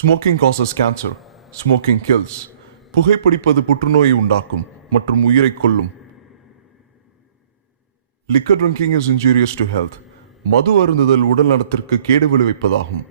Smoking causes cancer. Smoking kills. புகைப்பிடிப்பது புற்றுநோயை உண்டாக்கும் மற்றும் உயிரை கொல்லும். Liquor drinking is injurious to health. மது அருந்துதல் உடல் நலத்திற்கு கேடு விளைவிப்பதாகும்.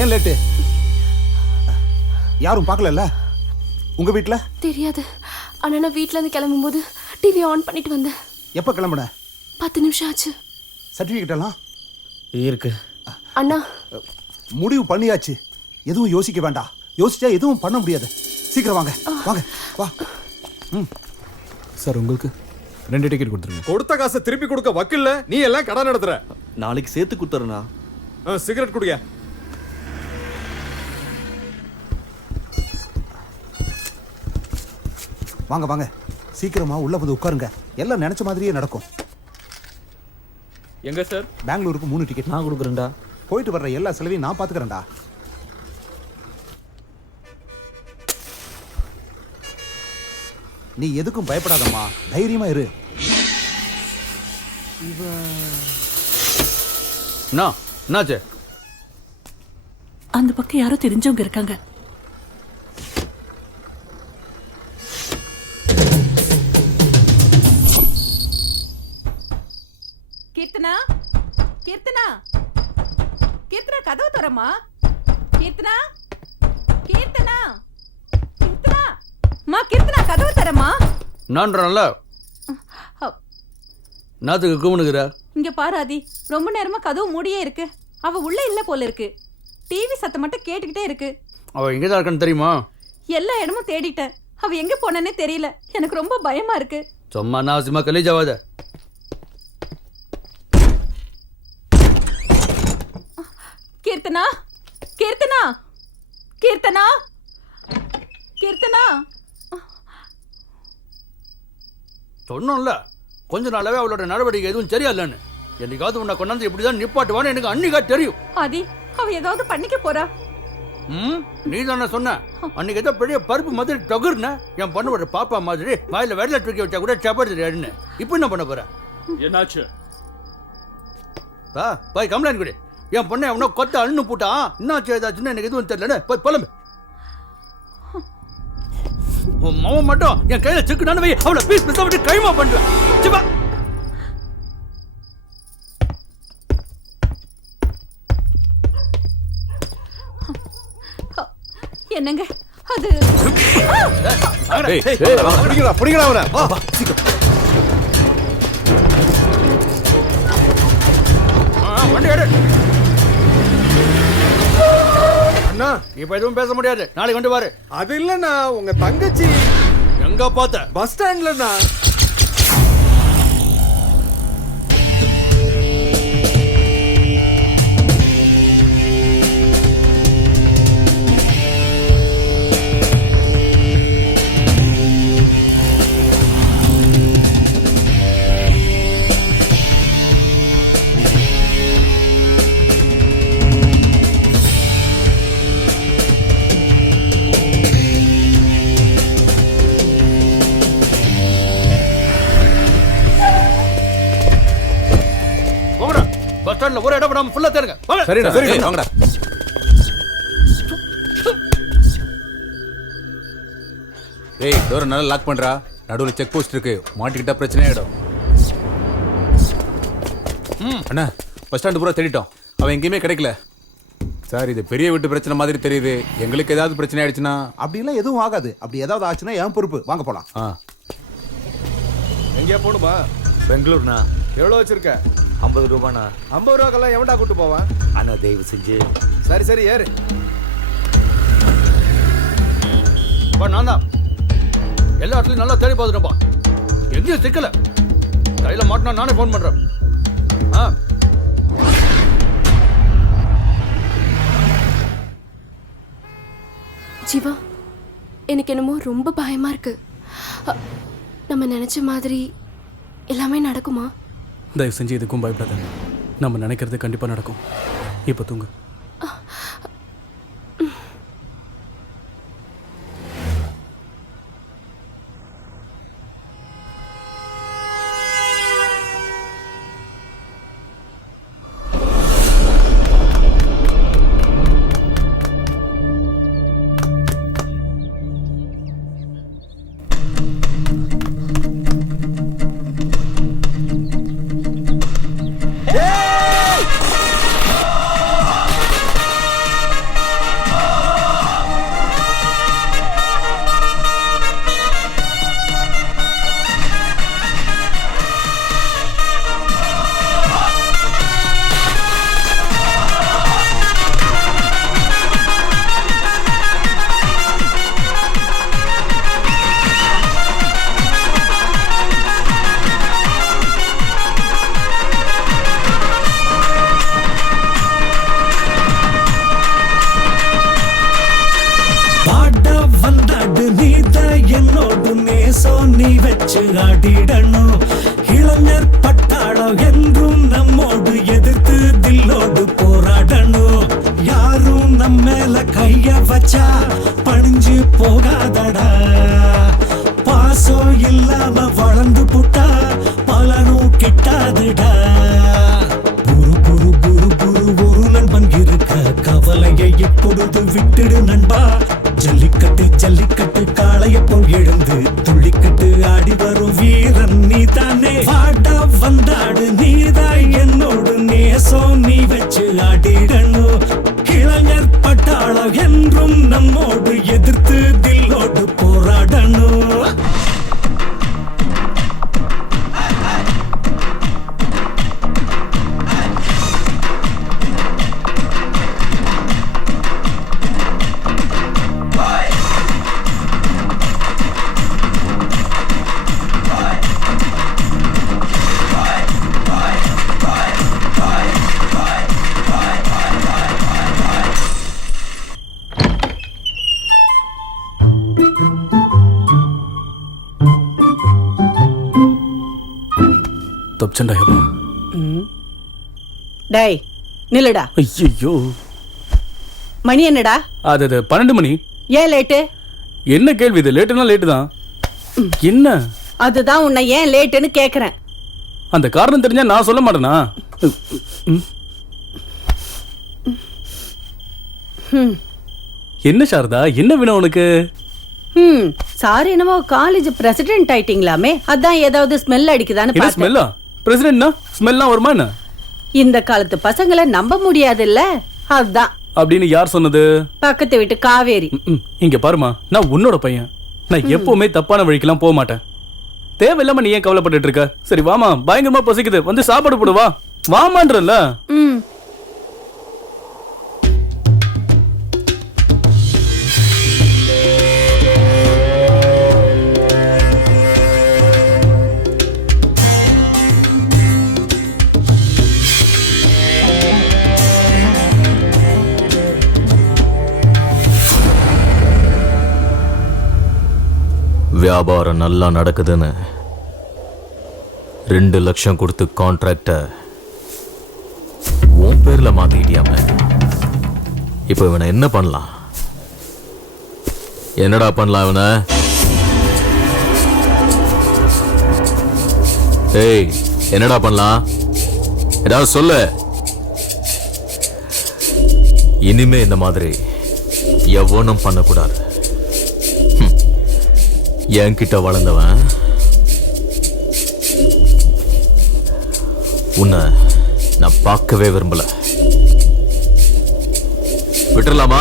ஏன் லேட்டு? யாரும் பார்க்கல உங்க வீட்ல? தெரியாது. ஆனா நான் வீட்ல இருந்து கிளம்பும்போது டிவி ஆன் பண்ணிட்டு வந்தேன். எப்ப கிளம்புன? 10 நிமிஷம் ஆச்சு. சர்டிபிகேட் எல்லாம் இருக்கு அண்ணா. முடிவு பண்ணியாச்சு, எதுவும் யோசிக்க வேண்டாம். யோசிச்சா எதுவும் பண்ண முடியாது. சீக்கிரம் வாங்க வாங்க வா. சார் உங்களுக்கு 2 டிக்கெட் கொடுத்துருங்க. கொடுத்த காசை திருப்பி கொடுக்க வக்கில்ல, நீ எல்லாம் கடன் நடத்துற. நாளைக்கு சேர்த்து கொடுத்துறேண்ணா. சிகரெட் குடிங்க. வாங்க வாங்க சீக்கிரமா உள்ள வந்து உட்காருங்க. எல்லாம் நினைச்ச மாதிரியே நடக்கும். எங்க சார்? பெங்களூருக்கு 3 டிக்கெட் நான் கொடுக்குறேன்டா. போயிட்டு வர்ற எல்லா செலவையும் நான் பாத்துக்கிறேன்டா. நீ எதுக்கும் பயப்படாதம்மா, தைரியமா இரு. என்னாச்சு? அந்த பக்கம் யாரோ தெரிஞ்சவங்க இருக்காங்க. கீர்த்தனா, கீர்த்தனா, கீர்த்தனா கதவு தரமா. கீர்த்தனா, கீர்த்தனா, கீர்த்தனா, மா கீர்த்தனா கதவு தரமா. நான்றல நாத்துக்கு கூமுனுக்குற. இங்க பாரு ஆதி, ரொம்ப நேரமா கதவு மூடியே இருக்கு. அவ உள்ள இல்ல போல இருக்கு. டிவி சத்தம் மட்டும் கேட்டுக்கிட்டே இருக்கு. அவ எங்க தான் இருக்கான்னு தெரியுமா? எல்லா இடமும் தேடிட்டேன், அவ எங்க போனேன்னே தெரியல. எனக்கு ரொம்ப பயமா இருக்கு. சும்மா நாசிமா கலீஜாவாத. கீர்த்தனா, கீர்த்தனா, கீர்த்தனா, கீர்த்தனா. சொன்னோம்ல கொஞ்ச நாளாவே அவளோட நடவடிக்கை எதுவும் சரியில்லைன்னு. என்னைக்காவது உன்னை கொண்டாந்து இப்படிதான் நிப்பாட்டுவான்னு எனக்கு அன்னிக்கா தெரியும். ஆதி, அவ ஏதாவது பண்ணிக்க போறா. நீ தானே சொன்ன அன்னைக்கு ஏதோ பெரிய பருப்பு மாதிரி டொகுர்ன என் பொண்ணோட பாப்பா மாதிரி வாயில வெள்ளை தூக்கி வச்சா கூட சப்பாடுன்னு. இப்போ என்ன பண்ண போற? என்னாச்சு? போய் கம்ப்ளைண்ட் கொடு. என் பொண்ணை அவனோ கொத்த அண்ணு போட்டான். என்னாச்சு ஏதாச்சுன்னு எனக்கு எதுவும் தெரியலன்னு போய் புலம்பு. உன் மாமன் மட்டும் என் கையில சிக்குனானு வை, அவளை பீஸ் பீஸா விட்டு கைமா பண்ணுவேன். சிப்பா என்னங்க அது? பிடிக்கடா பிடிக்கடா அவனை. வா வா சீக்கிரம். வண்டி எடு. அண்ணா, இப்ப எதுவும் பேச முடியாது, நாளைக்கு வந்து பாரு. அது இல்லண்ணா, உங்க தங்கச்சி எங்க பார்த்த? பஸ் ஸ்டாண்ட்லண்ணா. பஸ் ஸ்டாண்ட்ல ஒரு இடம் விடாம ஃபுல்லா தேடுங்க. சரிடா சரி வாங்கடா. ஏய் டோரை நல்லா லாக் பண்றா. நடுவில் செக் போஸ்ட் இருக்கு, மாட்டிக்கிட்டா பிரச்சனை ஆயிடும். அண்ணா பஸ் ஸ்டாண்டு பூரா தேடிட்டோம், அவன் எங்கேயுமே கிடைக்கல. சார் இது பெரிய வீட்டு பிரச்சனை மாதிரி தெரியுது. எங்களுக்கு ஏதாவது பிரச்சனை ஆயிடுச்சுன்னா? அப்படிலாம் எதுவும் ஆகாது. அப்படி ஏதாவது ஆச்சுன்னா என் பொறுப்பு. வாங்க போலாம். எங்கேயா போகணுமா? பெங்களூர்ண்ணா. எவ்வளோ வச்சிருக்க? 50 ரூபாண்ணா. 50 ரூபாக்கெல்லாம் எவன்டா கூட்டு போவான்? அண்ணா தயவு செஞ்சு. சரி சரி ஏறு. நான் தான் எல்லா இடத்துலையும் நல்லா தேடி பார்த்துட்டேன்ப்பா, எங்கேயும் சிக்கல. கையில மாட்டினா நானே ஃபோன் பண்றேன். ஜீவா, எனக்கு என்னமோ ரொம்ப பயமா இருக்கு. நம்ம நினைச்ச மாதிரி எல்லாமே நடக்குமா? தயவு செஞ்சு எதுக்கும் பயப்படாத. நம்ம நினைக்கிறது கண்டிப்பா நடக்கும். இப்போ தூங்கு. நேசம் நீ வச்சு ஆடிடணும். இளைஞர் பட்டாளம் என்றும் நம்மோடு எதிர்த்து தில்லோடு போராடணும். யாரும் நம்ம மேல கைய வச்சா பணிஞ்சு போகாதடா. பாசம் இல்லாம வளர்ந்து புட்டா பலனும் கிட்டாதுடா. குரு குரு குரு குரு ஒரு நண்பன் இருக்க கவலையை இப்பொழுது விட்டுடு நண்பா. ஜல்லிக்கட்டு ஜல்லிக்கட்டு காளைய போல் எழுந்து துள்ளிக்கட்டு ஆடி வரும் வீரன் நீ தானே. வாடா வந்தாடு நீதான் என்னோடு நேசம் நீ வச்சு ஆடிடணும். இளைஞர் பட்டாளம் என்றும் நம்மோடு எதிர்த்து தில்லோடு போராடணும். தப்பிச்சண்டா ஏமா. டேய் நில்லுடா. ஐயோ, மணி என்னடா? அது 12 மணி. ஏன் லேட்டு? என்ன கேள்வி இது? லேட்டுனா லேட்டு தான். என்ன? அதுதான் உன்னை ஏன் லேட்டுன்னு கேக்குறேன். அந்த காரணம் தெரிஞ்சா நான் சொல்ல மாட்டேனா? என்ன சாரதா, என்ன வேணும் உனக்கு? சாரி, என்னமோ காலேஜ் பிரசிடென்ட் ஆயிட்டீங்களாமே, அதான் ஏதாவது ஸ்மெல் அடிக்குதான்னு என்ன பார்த்தேன். ஸ்மெல்லா? பிரசிடென்ட்னா ஸ்மெல்லாம் வருமா என்ன? இந்த காலத்து பசங்களை நம்ப முடியாது இல்ல, அதான். அப்படின்னு யார் சொன்னது? பக்கத்து வீட்டு காவேரி. இங்க பாருமா, நான் உன்னோட பையன். நான் எப்பவுமே தப்பான வழிக்கெல்லாம் போக மாட்டேன். தேவையில்லாம நீ ஏன் கவலைப்பட்டு இருக்க? சரி வாமா, பயங்கரமா பசிக்குது, வந்து சாப்பாடு போடு. வா வாமான்றல. வியாபாரம் நல்லா நடக்குதுன்னு 2 லட்சம் கொடுத்து கான்ட்ராக்ட உன் பேர்ல மாத்திக்கிட்டியாம. இப்ப இவனை என்ன பண்ணலாம்? என்னடா பண்ணலாம் இவனை? ஏய், என்னடா பண்ணலாம்? ஏதாவது சொல்லு. இனிமே இந்த மாதிரி எவனும் பண்ணக்கூடாது. என்கிட்ட வளர்ந்தவன் உன்னை நான் பார்க்கவே விரும்பல. விட்டுறலாமா?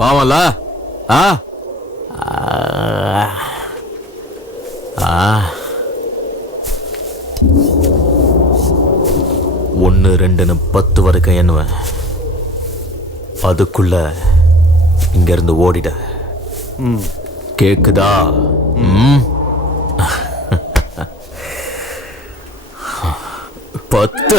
பாவம்ல. ஆ ஒன்று 2ன்னு 10 வரைக்கும் எண்ணுவேன். அதுக்குள்ள இங்க இருந்து ஓடிட. கேக்குதா? பத்து.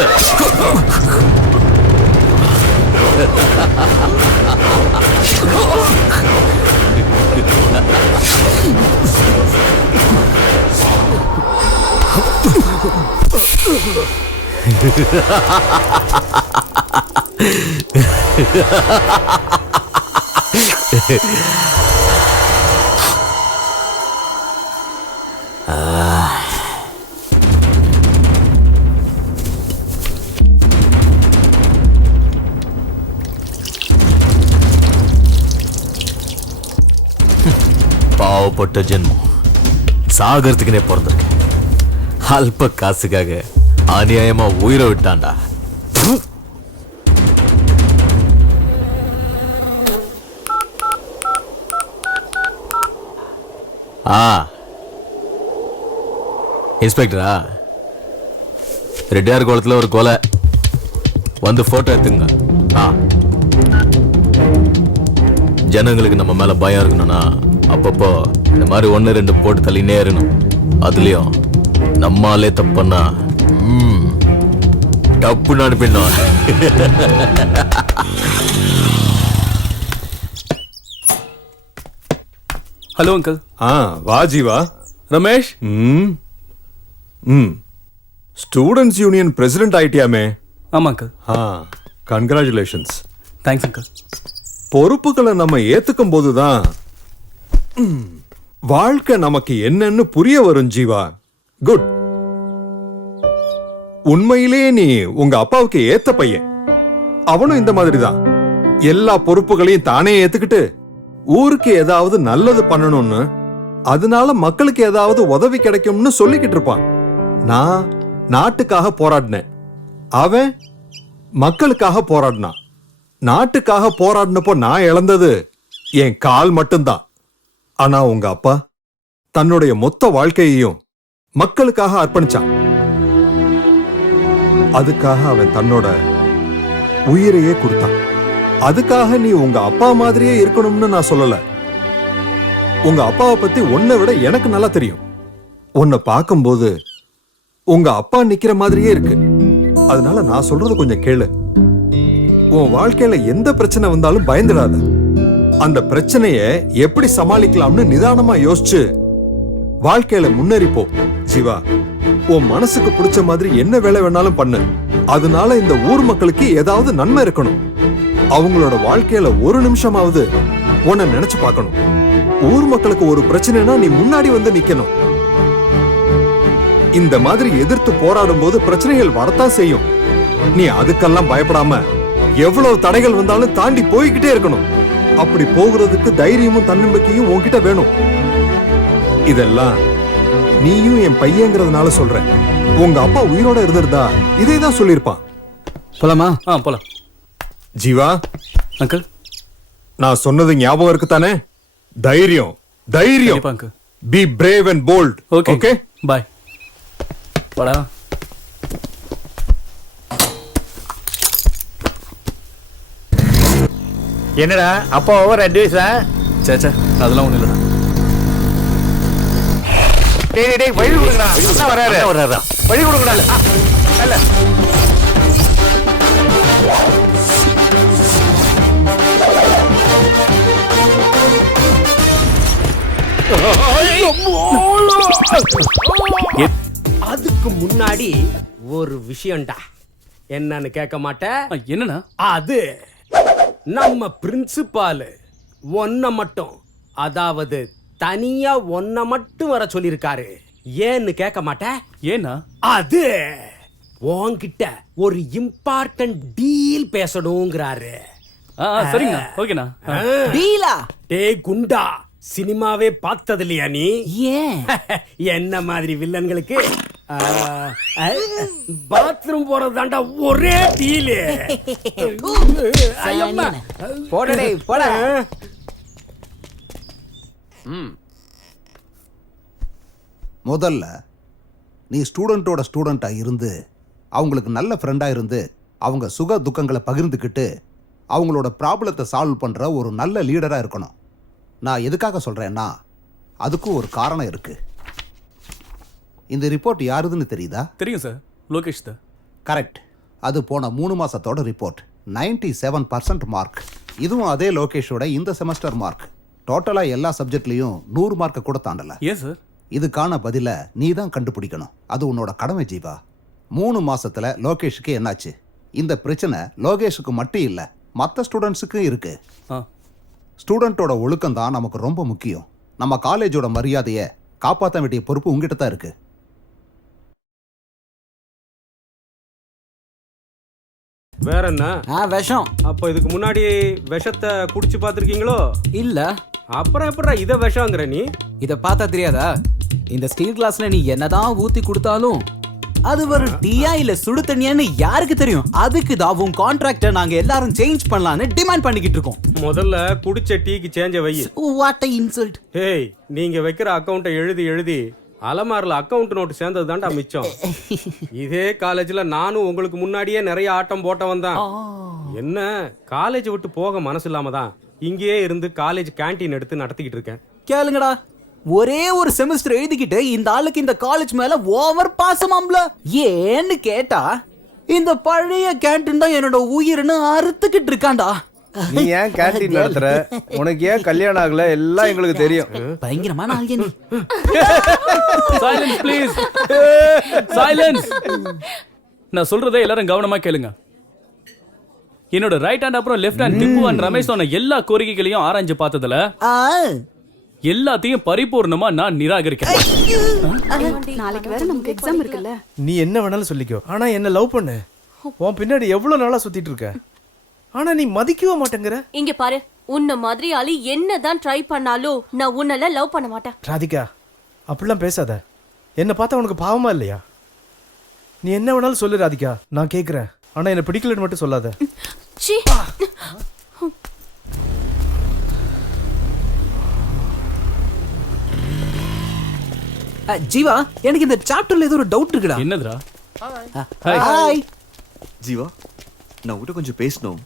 பாவப்பட்ட ஜென்மம், சாகறதுக்குனே பிறந்திருக்கு. அல்ப காசுக்காக அநியாயமா உயிரை விட்டான்டா. இன்ஸ்பெக்டரா? ரெட்டியார் குளத்துல ஒரு கொலை, வந்து போட்டோ எடுத்துங்க. ஜனங்களுக்கு நம்ம மேல பயம் இருக்கணும்னா அப்பப்போ இந்த மாதிரி 1 2 போட்டு தள்ளினே இருக்கணும். அதுலயும் நம்மாலே தப்புன்னா டப்புன்னு அனுப்பிடணும். Hello uncle. வா Jeeva. Ramesh. Students union president ஆயிட்டியாமே. ஆமா அங்கிள். கங்க்ராச்சுலேஷன்ஸ். Thanks uncle. பொறுப்புகளை நம்ம ஏத்துக்கும் போதுதான் வாழ்க்கை நமக்கு என்னன்னு புரிய வரும் ஜீவா. குட். உண்மையிலே நீ உங்க அப்பாவுக்கு ஏத்த பையன். அவனும் இந்த மாதிரி தான் எல்லா பொறுப்புகளையும் தானே ஏத்துக்கிட்டு ஊருக்கு ஏதாவது நல்லது பண்ணணும்னு, அதனால மக்களுக்கு ஏதாவது உதவி கிடைக்கும்னு சொல்லிக்கிட்டு இருப்பான். நான் நாட்டுக்காக போராடினேன், அவன் மக்களுக்காக போராடினான். நாட்டுக்காக போராடினப்போ நான் இழந்தது என் கால் மட்டும்தான். ஆனா உங்க அப்பா தன்னுடைய மொத்த வாழ்க்கையையும் மக்களுக்காக அர்ப்பணிச்சான். அதுக்காக அவன் தன்னோட உயிரையே கொடுத்தான். அதுக்காக நீ உங்க அப்பா மாதிரியே இருக்கணும்னு நான் சொல்லல. உங்க அப்பாவை பத்தி உன்னை விட எனக்கு நல்லா தெரியும். உன்னை பார்க்கும்போது உங்க அப்பா நிக்கிற மாதிரியே இருக்கு. அதனால நான் சொல்றது கொஞ்சம் கேளு. உன் வாழ்க்கையில எந்த பிரச்சனை வந்தாலும் பயந்துடாத. அந்த பிரச்சனைய எப்படி சமாளிக்கலாம்னு நிதானமா யோசிச்சு வாழ்க்கையில முன்னேறிப்போ. ஜீவா, உன் மனசுக்கு பிடிச்ச மாதிரி என்ன வேலை வேணாலும் பண்ணு. அதனால இந்த ஊர் மக்களுக்கு ஏதாவது நன்மை இருக்கணும். அவங்களோட வாழ்க்கையில ஒரு நிமிஷமாவது உன்னை நினைச்சு பார்க்கணும். ஊர் மக்களுக்கு ஒரு பிரச்சனைனா நீ முன்னாடி வந்து நிக்கணும். இந்த மாதிரி எதிர்த்து போராடும் போது பிரச்சனைகள் வரத்தான் செய்யும். நீ அதுக்கெல்லாம் பயப்படாம எவ்வளவு தடைகள் வந்தாலும் தாண்டி போய்கிட்டே இருக்கணும். அப்படி போகிறதுக்கு தைரியமும் தன்னம்பிக்கையும் உன்கிட்ட வேணும். இதெல்லாம் நீயும் என் பையங்கிறதுனால சொல்றேன். உங்க அப்பா உயிரோட இருந்திருந்தா இதேதான் சொல்லிருப்பான். போலாமா? போலாம். ஜீவா அங்கிள், நான் சொன்னது ஞாபகம் இருக்கு தானே? தைரியம், தைரியம். Uncle. Be brave and bold. Okay, bye. வாடா. என்னடா அப்பா ஓவர் அட்வைஸா? சேச்சா, அதெல்லாம் ஒண்ணு இல்லடா. டேய் வழி கொடுங்கடா. அண்ணா வராரு. வழி கொடுங்கடா. இல்ல. அதுக்கு முன்னாடி ஒரு விஷயம்டா. என்னன்னு கேட்க மாட்டேன்? என்னன்னா? அது நம்ம பிரின்சிபால் ஒன்ன மட்டும், அதாவது தனியா ஒன்ன மட்டும் வர சொல்லிருக்காரு. ஏன்னு கேட்க மாட்டேன்? ஏன்னா அது உன்கிட்ட ஒரு இம்பார்ட்டன்ட் டீல் பேசணுங்கிறாரு. சரிங்கண்ணா. ஓகேண்ணா. டீலா? டேய் குண்டா, சினிமாவே பார்த்தது இல்லையா நீ? ஏன் என்ன மாதிரி வில்லன்களுக்கு பாத்ரூம் போறதாண்டா ஒரே டீலு. போடடே போட. முதல்ல நீ ஸ்டூடெண்டோட ஸ்டூடெண்டா இருந்து அவங்களுக்கு நல்ல ஃப்ரெண்டா இருந்து அவங்க சுக துக்கங்களை பகிர்ந்துக்கிட்டு அவங்களோட ப்ராப்ளத்தை சால்வ் பண்ற ஒரு நல்ல லீடரா இருக்கணும். நான் எதுக்காக சொல்றேன்னா அதுக்கும் ஒரு காரணம் இருக்கு. இந்த ரிப்போர்ட் யாருதுன்னு தெரியுதா? தெரியும் சார், லோகேஷ் தான். கரெக்ட். அது போன 3 மாசத்தோட ரிப்போர்ட். 97% மார்க். இதுவும் அதே லோகேஷோட இந்த செமஸ்டர் மார்க். டோட்டலா எல்லா சப்ஜெக்ட்லயும் 100 மார்க்கை கூட தாண்டல. ஏன் சார்? இதுக்கான பதில நீ தான் கண்டுபிடிக்கணும். அது உன்னோட கடமை ஜீவா. 3 மாசத்துல லோகேஷுக்கு என்னாச்சு? இந்த பிரச்சனை லோகேஷுக்கு மட்டும் இல்ல, மற்ற ஸ்டூடெண்ட்ஸுக்கும் இருக்கு. ஸ்டூடெண்டோட ஒழுக்கம் தான் நமக்கு ரொம்ப முக்கியம். நம்ம காலேஜோட மரியாதையை காப்பாற்ற வேண்டிய பொறுப்பு உங்ககிட்ட தான் இருக்கு. வேற என்ன? விஷம். அப்போ இதுக்கு முன்னாடி விஷத்தை குடிச்சு பார்த்துருக்கீங்களோ? இல்ல. அப்புறம் எப்படா இதை விஷங்கிற நீ? இத பார்த்தா தெரியாதா? இந்த ஸ்டீல் கிளாஸ்ல நீ என்னதான் ஊத்தி கொடுத்தாலும் அது ஒரு டீயா இல்ல சுடு தண்ணியான்னு யாருக்கு தெரியும்? அதுக்கு தான் உன் கான்ட்ராக்டை நாங்க எல்லாரும் சேஞ்ச் பண்ணலாம்னு டிமாண்ட் பண்ணிக்கிட்டு இருக்கோம். முதல்ல குடிச்ச டீக்கு சேஞ்ச வை. What a insult. ஹேய், நீங்க வைக்கிற அக்கவுண்ட்டை எழுதி எழுதி அலமாரில் அக்கவுண்ட் நோட்டு சேர்ந்தது தான்டா மிச்சம். இதே காலேஜ்ல நானும் உங்களுக்கு முன்னாடியே நிறைய ஆட்டம் போட்டவன் தான். என்ன காலேஜ் விட்டு போக மனசு இல்லாம தான் இங்கேயே இருந்து காலேஜ் கேண்டீன் எடுத்து நடத்திக்கிட்டு இருக்கேன். கேளுங்கடா, ஒரே ஒரு செமஸ்டர் எழுதிக்கிட்டு இந்த ஆளுக்கு இந்த காலேஜ் மேல ஓவர் பாசமாம்ல. ஏன்னு கேட்டா இந்த பழைய கேண்டீன் தான் என்னோட உயிர்னு அறுத்துக்கிட்டு இருக்காண்டா. நீ ஏன் கேண்டீன் நடத்துற? உனக்கு ஏன் கல்யாணம் ஆகல? எல்லாம் எங்களுக்கு தெரியும். பயங்கரமான ஆள் நீ. Silence please. சைலன்ஸ். நான் சொல்றதை எல்லாரும் கவனமா கேளுங்க. என்னோட ரைட் ஹேண்ட் அப்புறம் left hand Tipu and Ramesh சொன்ன எல்லா கோரிக்கைகளையும் ஆராய்ஞ்சு பார்த்ததுல எல்லாத்தையும் பரிபூர்ணமா நான் நிராகரிக்கிறேன். நாளைக்கு வேற நமக்கு எக்ஸாம் இருக்குல்ல. நீ என்ன வேணாலும் சொல்லிக்கோ, ஆனா என்ன லவ் பண்ணு. உன் பின்னாடி எவ்வளவு நாளா சுத்திட்டு இருக்க, ஆனா நீ மதிக்கவே மாட்டேங்கிற. இங்க பாரு, உன்ன மாதிரி ஆளு என்னதான் ட்ரை பண்ணாலும் நான் உன்னெல்லாம் லவ் பண்ண மாட்டேன். ராதிகா, அப்படிலாம் பேசாத. என்ன பார்த்தா உனக்கு பாவமா இல்லையா? நீ என்ன வேணாலும் சொல்லு ராதிகா, நான் கேக்குறேன். ஆனா என்ன பிடிக்கலன்னு மட்டும் சொல்லாத. சீ. ஜீவா, எனக்கு இந்த சாப்டர்ல ஏதோ ஒரு டவுட் இருக்குடா. என்னதுடா? ஹாய் ஜீவா, நான் உங்ககிட்ட கொஞ்சம் பேசணும்.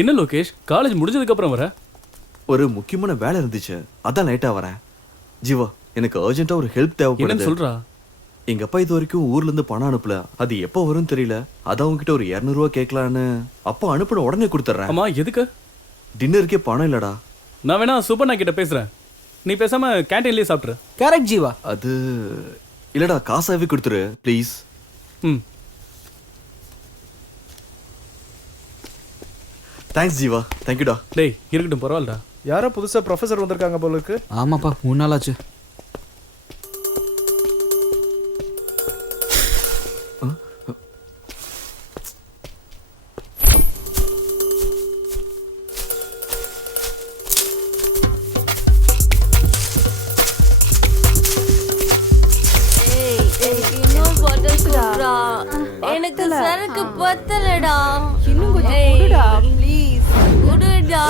என்ன லோகேஷ், காலேஜ் முடிஞ்சதுக்கு அப்புறம் வர? ஒரு முக்கியமான வேலை இருந்துச்சு, அதான் லேட்டா வரேன். ஜீவா, எனக்கு அர்ஜென்ட்டா ஒரு ஹெல்ப் தேவைப்படுது. என்ன சொல்றா? எங்க அப்பா இது வரைக்கும் ஊர்ல இருந்து பணம் அனுப்பல. அது எப்போ வரும்னு தெரியல. அதான் உங்ககிட்ட ஒரு 200 ரூபா கேட்கலான்னு. அப்பா அனுப்பின உடனே கொடுத்துட்றேன். ஆமா, எதுக்கு? டின்னருக்கே பணம் இல்லடா. நான் வேணா சுப்பண்ணா கிட்ட பேசுறேன், நீ பேசாம கேண்டீன்லயே சாப்பிட்ரு. கரெக்ட் ஜீவா. அது இல்லடா, காசாவே கொடுத்துரு ப்ளீஸ். ம். தேங்க்ஸ் ஜீவா, தேங்க்யூடா. டேய் இருக்கட்டும், பரவாயில்லடா. யாரோ புதுசா ப்ரொஃபசர் வந்திருக்காங்க போல இருக்கு. ஆமாப்பா, 3 நாள் ஆச்சு. எனக்கு சரக்கு பத்தலடா. இன்னும் கொஞ்சம் குடுடா ப்ளீஸ். குடுடா.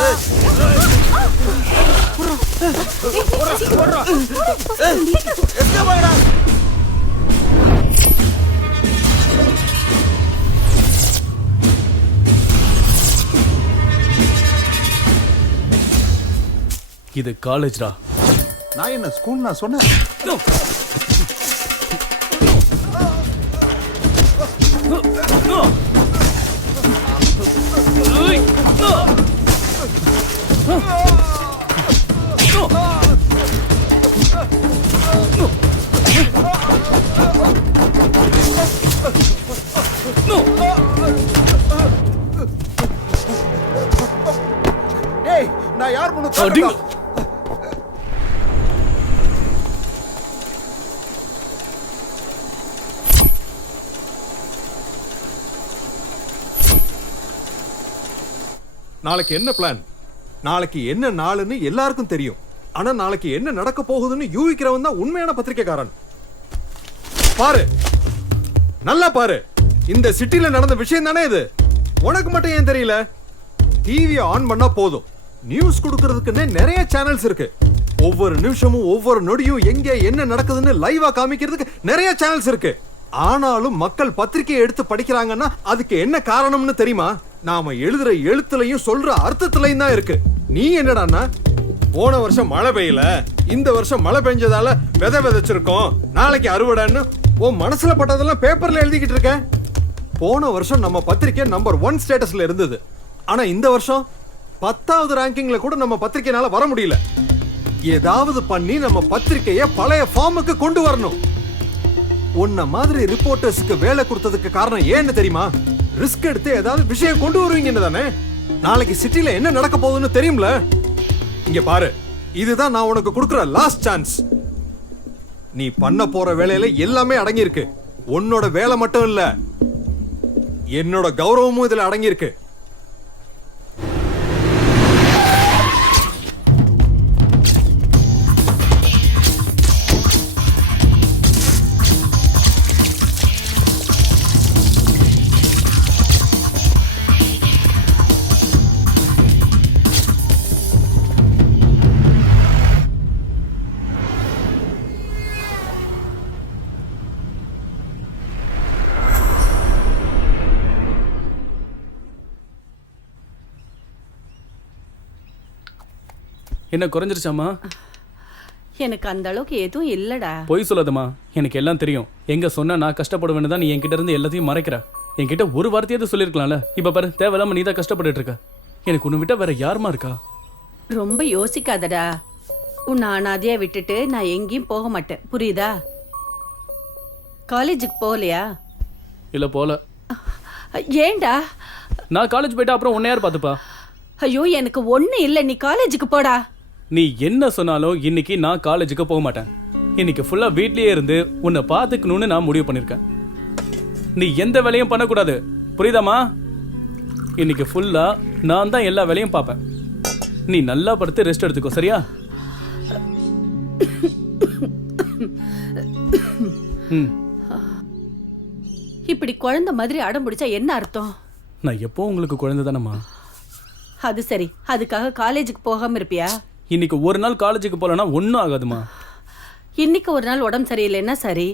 இது காலேஜ்டா. நான் என்ன ஸ்கூல் நான் சொன்னேன். ஏய், நான் யார் முன்னு நாளைக்கு என்ன பிளான்? நாளைக்கு என்ன நாளுன்னு எல்லாருக்கும் தெரியும். ஆனா நாளைக்கு என்ன நடக்க போகுதுன்னு யூகிக்கிறவன் தான் உண்மையான பத்திரிக்கைக்காரன். பாரு, நல்லா பாரு. இந்த சிட்டில நடந்த விஷயம் தானே இது. உனக்கு மட்டும் ஏன் தெரியல? டிவியை ஆன் பண்ணா போதும், நியூஸ் கொடுக்கறதுக்குன்னே நிறைய சேனல்ஸ் இருக்கு. ஒவ்வொரு நிமிஷமும் ஒவ்வொரு நொடியும் எங்க என்ன நடக்குதுன்னு லைவா காமிக்கிறதுக்கு நிறைய சேனல்ஸ் இருக்கு. ஆனாலும் மக்கள் பத்திரிக்கையை எடுத்து படிக்கிறாங்கன்னா அதுக்கு என்ன காரணம்னு தெரியுமா? நாம எழுதுற எழுத்துலையும் சொல்ற அர்த்தத்திலையும் தான் இருக்கு. நீ என்னடான்னா, போன வருஷம் மழை பெய்யல, இந்த வருஷம் மழை பெஞ்சதால விதை விதைச்சிருக்கோம், நாளைக்கு அறுவடைன்னு உன் மனசுல பட்டதெல்லாம் பேப்பர்ல எழுதிக்கிட்டு இருக்க. போன வருஷம் நம்ம பத்திரிக்கை நம்பர் 1 ஸ்டேட்டஸ்ல இருந்தது. ஆனா இந்த வருஷம் 10வது ரேங்கிங்ல கூட நம்ம பத்திரிக்கைனால வர முடியல. ஏதாவது பண்ணி நம்ம பத்திரிக்கையை பழைய ஃபார்முக்கு கொண்டு வரணும். உன்ன மாதிரி ரிப்போர்ட்டர்ஸ்க்கு வேலை கொடுத்ததுக்கு காரணம் ஏன்னு தெரியுமா? ரிஸ்க் எடுத்து ஏதாவது விஷயம் கொண்டு வருவீங்கன்னு தானே. நாளைக்கு சிட்டில என்ன நடக்க போகுதுன்னு தெரியும்ல. இங்க பாரு, இதுதான் நான் உனக்கு கொடுக்கிற லாஸ்ட் சான்ஸ். நீ பண்ண போற வேலையில எல்லாமே அடங்கி இருக்கு. உன்னோட வேலை மட்டும் இல்ல, என்னோட கௌரவமும் இதுல அடங்கி இருக்கு. என்ன குறைஞ்சிருச்சாமா? எனக்கு அந்த அளவுக்கு எதுவும் இல்லடா. பொய் சொல்லாதம்மா, எனக்கு எல்லாம் தெரியும். எங்க சொன்னா நான் கஷ்டப்படுவேன்னு தான் நீ என்கிட்ட இருந்து எல்லாத்தையும் மறைக்கிற. என்கிட்ட ஒரு வார்த்தையாவது சொல்லிருக்கலாம்ல. இப்ப பாரு, தேவையில்லாம நீ தான் கஷ்டப்பட்டுட்டு இருக்க. எனக்கு உன்னை விட்டா வேற யாருமா இருக்கா? ரொம்ப யோசிக்காதடா. உன்னை அனாதையா விட்டுட்டு நான் எங்கேயும் போக மாட்டேன், புரியுதா? காலேஜுக்கு போகலையா? இல்ல போல. ஏண்டா? நான் காலேஜ் போயிட்டா அப்புறம் உன்னை யார் பார்த்துப்பா? ஐயோ எனக்கு ஒண்ணு இல்ல, நீ காலேஜுக்கு போடா. நீ என்ன சொன்னாலும் இன்னைக்கு நான் காலேஜுக்கு போக மாட்டேன். இன்னைக்கு ஃபுல்லா வீட்லயே இருந்து உன்னை பாத்துக்கணும்னு நான் முடிவு பண்ணிருக்கேன். நீ எந்த வேலையும் பண்ணக்கூடாது, புரியுதாமா? இன்னைக்கு ஃபுல்லா நான் தான் எல்லா வேலையும் பார்ப்பேன். நீ நல்லா படுத்து ரெஸ்ட் எடுத்துக்கோ, சரியா? இப்படி குழந்தை மாதிரி அடம் பிடிச்சா என்ன அர்த்தம்? நான் எப்போ உங்களுக்கு குழந்தை தானம்மா. அது சரி, அதுக்காக காலேஜுக்கு போகாம இருப்பியா? இன்னைக்கு ஒரு நாள் காலேஜுக்கு போலனா ஒன்றும் ஆகாதுமா. இன்னைக்கு ஒரு நாள் உடம்பு சரியில்லைன்னா சரி,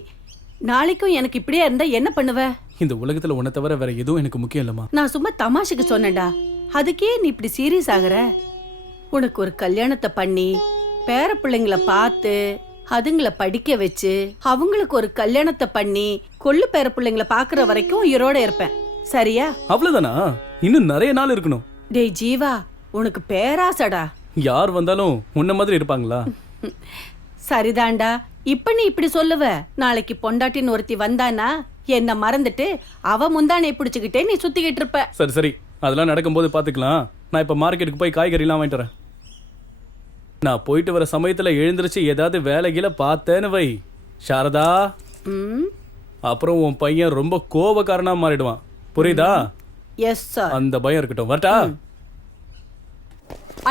நாளைக்கும் எனக்கு இப்படியே இருந்தா என்ன பண்ணுவ? இந்த உலகத்துல உன்னை தவிர வேற எதுவும் எனக்கு முக்கியம் இல்லம்மா. நான் சும்மா தமாஷுக்கு சொன்னேன்டா, அதுக்கே நீ இப்படி சீரியஸ் ஆகுற? உனக்கு ஒரு கல்யாணத்தை பண்ணி பேர பிள்ளைங்களை பார்த்து அதுங்களை படிக்க வச்சு அவங்களுக்கு ஒரு கல்யாணத்தை பண்ணி கொள்ளு பேர பிள்ளைங்களை பாக்குற வரைக்கும் உயிரோட இருப்பேன், சரியா? அவ்வளவுதானா? இன்னும் நிறைய நாள் இருக்கணும். டேய் ஜீவா, உனக்கு பேராசடா. யார் வந்தாலும் உன்ன மாதிரி இருப்பாங்களா? சரிதான்டா, இப்ப நீ இப்படி சொல்லுவ, நாளைக்கு பொண்டாட்டின்னு ஒருத்தி வந்தானா என்ன மறந்துட்டு அவ முந்தானை பிடிச்சுக்கிட்டே நீ சுத்திக்கிட்டு இருப்ப. சரி சரி, அதெல்லாம் நடக்கும்போது பாத்துக்கலாம். நான் இப்ப மார்க்கெட்டுக்கு போய் காய்கறி எல்லாம் வாங்கிட்டு வரேன். நான் போயிட்டு வர சமயத்துல எழுந்திருச்சு ஏதாவது வேலைகளை பார்த்தேன்னு வை சாரதா, அப்புறம் உன் பையன் ரொம்ப கோபக்காரனா மாறிடுவான், புரியுதா? Yes sir. அந்த பயம் இருக்கட்டும். வரட்டா?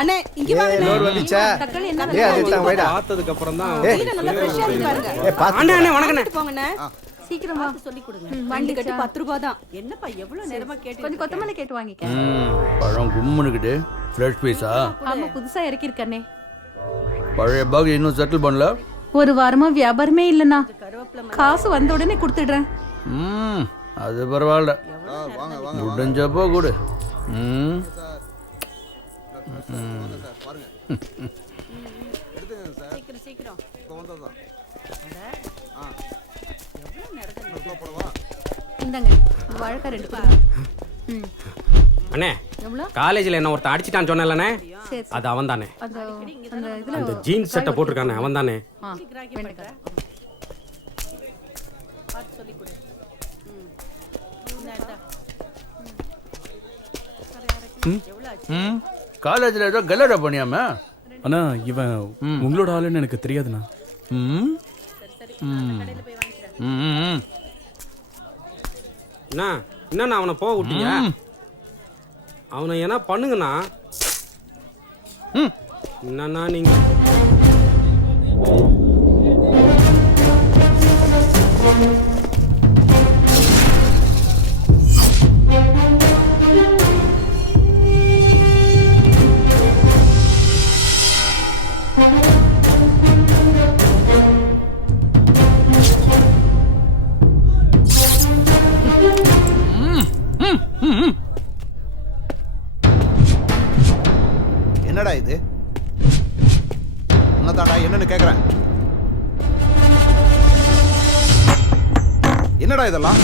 அண்ணே இங்க வாங்க. லோர் வந்துச்சா? தக்காளி என்ன ஏய் அதுதான் வைடா. பார்த்ததுக்கு அப்புறம் தான் நல்லா ஃப்ரெஷ்ஷா இருக்கு பாருங்க. அண்ணே அண்ணே வணக்கண்ணே. போங்கண்ணே. சீக்கிரமா சொல்லி கொடுங்க. வண்டி கட்டு 10 ரூபாய் தான். என்னப்பா எவ்வளவு நேரமா கேட்டு? கொஞ்சம் கொத்தமல்லி கேட்டு வாங்கிக்க. பழம் கும்முனுக்கிட்டு ஃப்ரெஷ் பீஸா? ஆமா, புதுசா இறக்கி இருக்கனே. பழைய பாக் இன்னும் செட்டில் பண்ணல. ஒரு வாரமா வியாபாரமே இல்லனா, காசு வந்த உடனே கொடுத்துடுறேன். அது பரவாயில்ல, முடிஞ்சப்போ கொடு. சீக்கிரம் இந்தாங்க வாழைக்காய் 2 கொடுங்க. அண்ணே, காலேஜ்ல என்ன ஒருத்தன் அடிச்சிட்டான்னு சொன்னேன்லண்ணே, அது அவன் தானே. அந்த ஜீன்ஸ் சட்டை போட்டிருக்கானே அவன் தானே. காலேஜ்ல ஏதோ கல்லடா பண்ணியாம? அண்ணா இவன் உங்களோட ஆளுன்னு எனக்கு தெரியாதுண்ணா. என்ன அவனை போக விட்டீங்க? அவனை என்ன பண்ணுங்கண்ணா. என்னண்ணா நீங்க? என்னடா இது? என்னதாடா என்னன்னு கேக்குறேன். என்னடா இதெல்லாம்?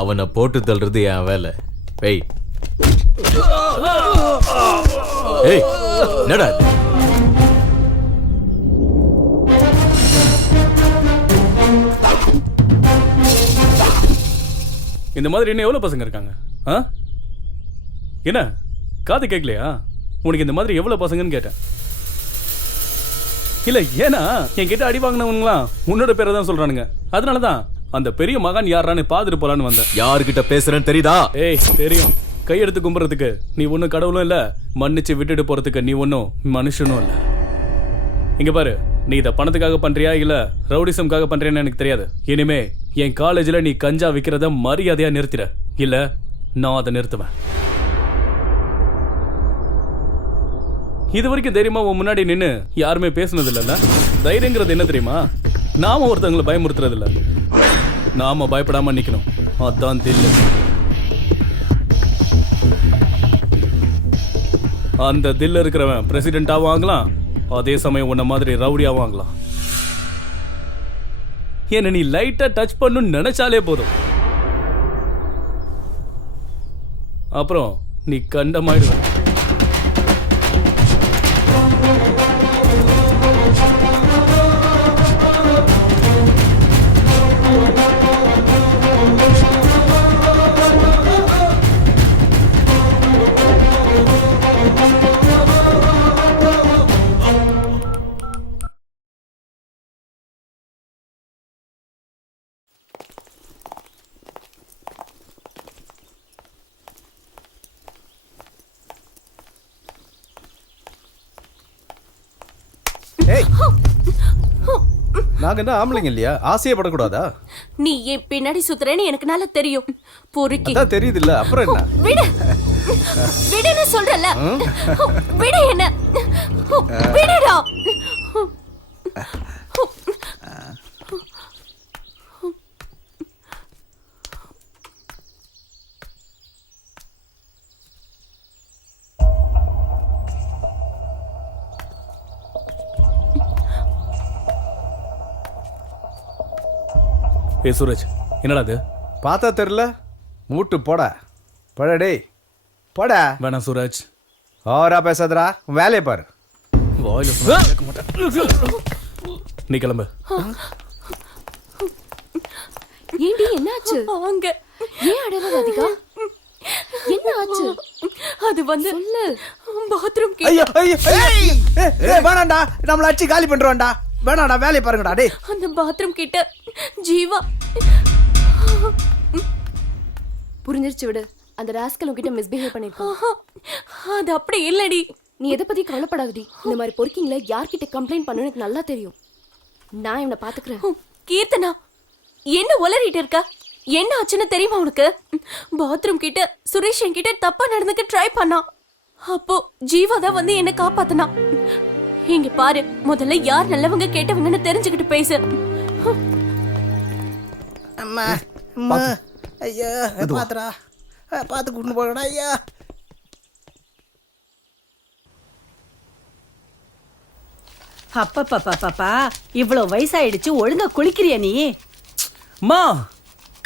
அவனை போட்டு தள்ளுறது என் வேலை. ஏய் ஏய் என்னடா இது? இந்த மாதிரி இன்னும் எவ்வளவு பசங்க இருக்காங்க? என்ன காது கேட்கலையா? உனக்கு இந்த மாதிரி எவ்வளவு பசங்கன்னு கேட்டேன். இல்ல ஏன்னா என்கிட்ட அடி வாங்கினவங்களாம் உன்னோட பேரை தான் சொல்றானுங்க. அதனாலதான் அந்த பெரிய மகான் யாரான்னு பாத்துட்டு போலான்னு வந்தேன். யாருக்கிட்ட பேசுறேன்னு தெரியுதா? ஏய் தெரியும். கையெடுத்து கும்புறதுக்கு நீ ஒன்னும் கடவுளும் இல்ல, மன்னிச்சு விட்டுட்டு போறதுக்கு நீ ஒன்னும் மனுஷனும் இல்ல. இங்க பாரு, நீ இதை பணத்துக்காக பண்றியா இல்ல ரவுடிசம்காக பண்றியான்னு எனக்கு தெரியாது. இனிமே என் காலேஜ்ல நீ கஞ்சா விக்கிறத மரியாதையா நிறுத்திட, இல்ல நான் அதை நிறுத்துவேன். இது வரைக்கும் தைரியமா உன் முன்னாடி நின்னு யாருமே பேசுனது இல்லைல்ல? தைரியங்கிறது என்ன தெரியுமா? நாம ஒருத்தவங்களை பயமுறுத்துறது இல்ல, நாம பயப்படாம நிக்கணும். அதான் தில்லு. அந்த தில்ல இருக்கிறவன் பிரசிடென்டாவும் ஆகலாம், அதே சமயம் உன்ன மாதிரி ரவுடியாவும் ஆகலாம். என்ன நீ லைட்டா டச் பண்ணு நினைச்சாலே போதும், அப்புறம் நீ கண்டமாயிடுவ. நாங்க என்ன ஆம்பளைங்க இல்லையா? ஆசையே படக்கூடாதா? நீ என் பின்னாடி சுத்துறேன்னு எனக்கு நல்லா தெரியும். பொறுக்கி அதான் தெரியுது இல்ல, அப்புறம் என்ன? விடு விடுன்னு சொல்றல. விடு என்ன, விடுடா. ஏ சூரஜ், என்னடா அது? பார்த்தா தெரியல, மூட்டு போட பட. டேய் போட. வேணாம் சூரஜ், ஓவரா பேசாதடா, வேலையை பாரு. வாயில சொன்னா கேட்க மாட்டேன். நீ கிளம்பு. ஏண்டி என்னாச்சு? அங்க ஏன் அடல ராதிகா? என்ன ஆச்சு? அது வந்து பாத்ரூம் ஐயோ ஐயோ ஏய் வேணாம்டா, நம்மள அடிச்சு காலி பண்றோம்டா. வேணாம்டா, வேலையை பாருங்கடா. டேய் அந்த பாத்ரூம் கிட்ட ஜீவா. புரிஞ்சிருச்சு, விடு. அந்த ராஸ்கல் உன்கிட்ட மிஸ்பிஹேவ் பண்ணிருக்கான். அது அப்படி இல்லடி. நீ எதை பத்தி கவலைப்படாதடி. இந்த மாதிரி பொறுக்கிங்கள யார்கிட்ட கம்ப்ளைண்ட் பண்ணு எனக்கு நல்லா தெரியும். நான் இவனை பாத்துக்கிறேன். கீர்த்தனா, என்ன உளறிட்டு இருக்க? என்ன ஆச்சுன்னு தெரியுமா உனக்கு? பாத்ரூம் கிட்ட சுரேஷ் என்கிட்ட தப்பா நடந்துக்க ட்ரை பண்ணான். அப்போ ஜீவா தான் வந்து என்ன காப்பாத்தினா. இங்க பாரு, முதல்ல யார் நல்லவங்க கேட்டவங்கன்னு தெரிஞ்சுக்கிட்டு பேசு. அம்மா அம்மா ஐயா பாத்துடா, பாத்து கூட்டு போகடா ஐயா. அப்பப்பா, இவ்வளவு வயசாயிடுச்சு, ஒழுங்கா குளிக்கிறியா நீ? மா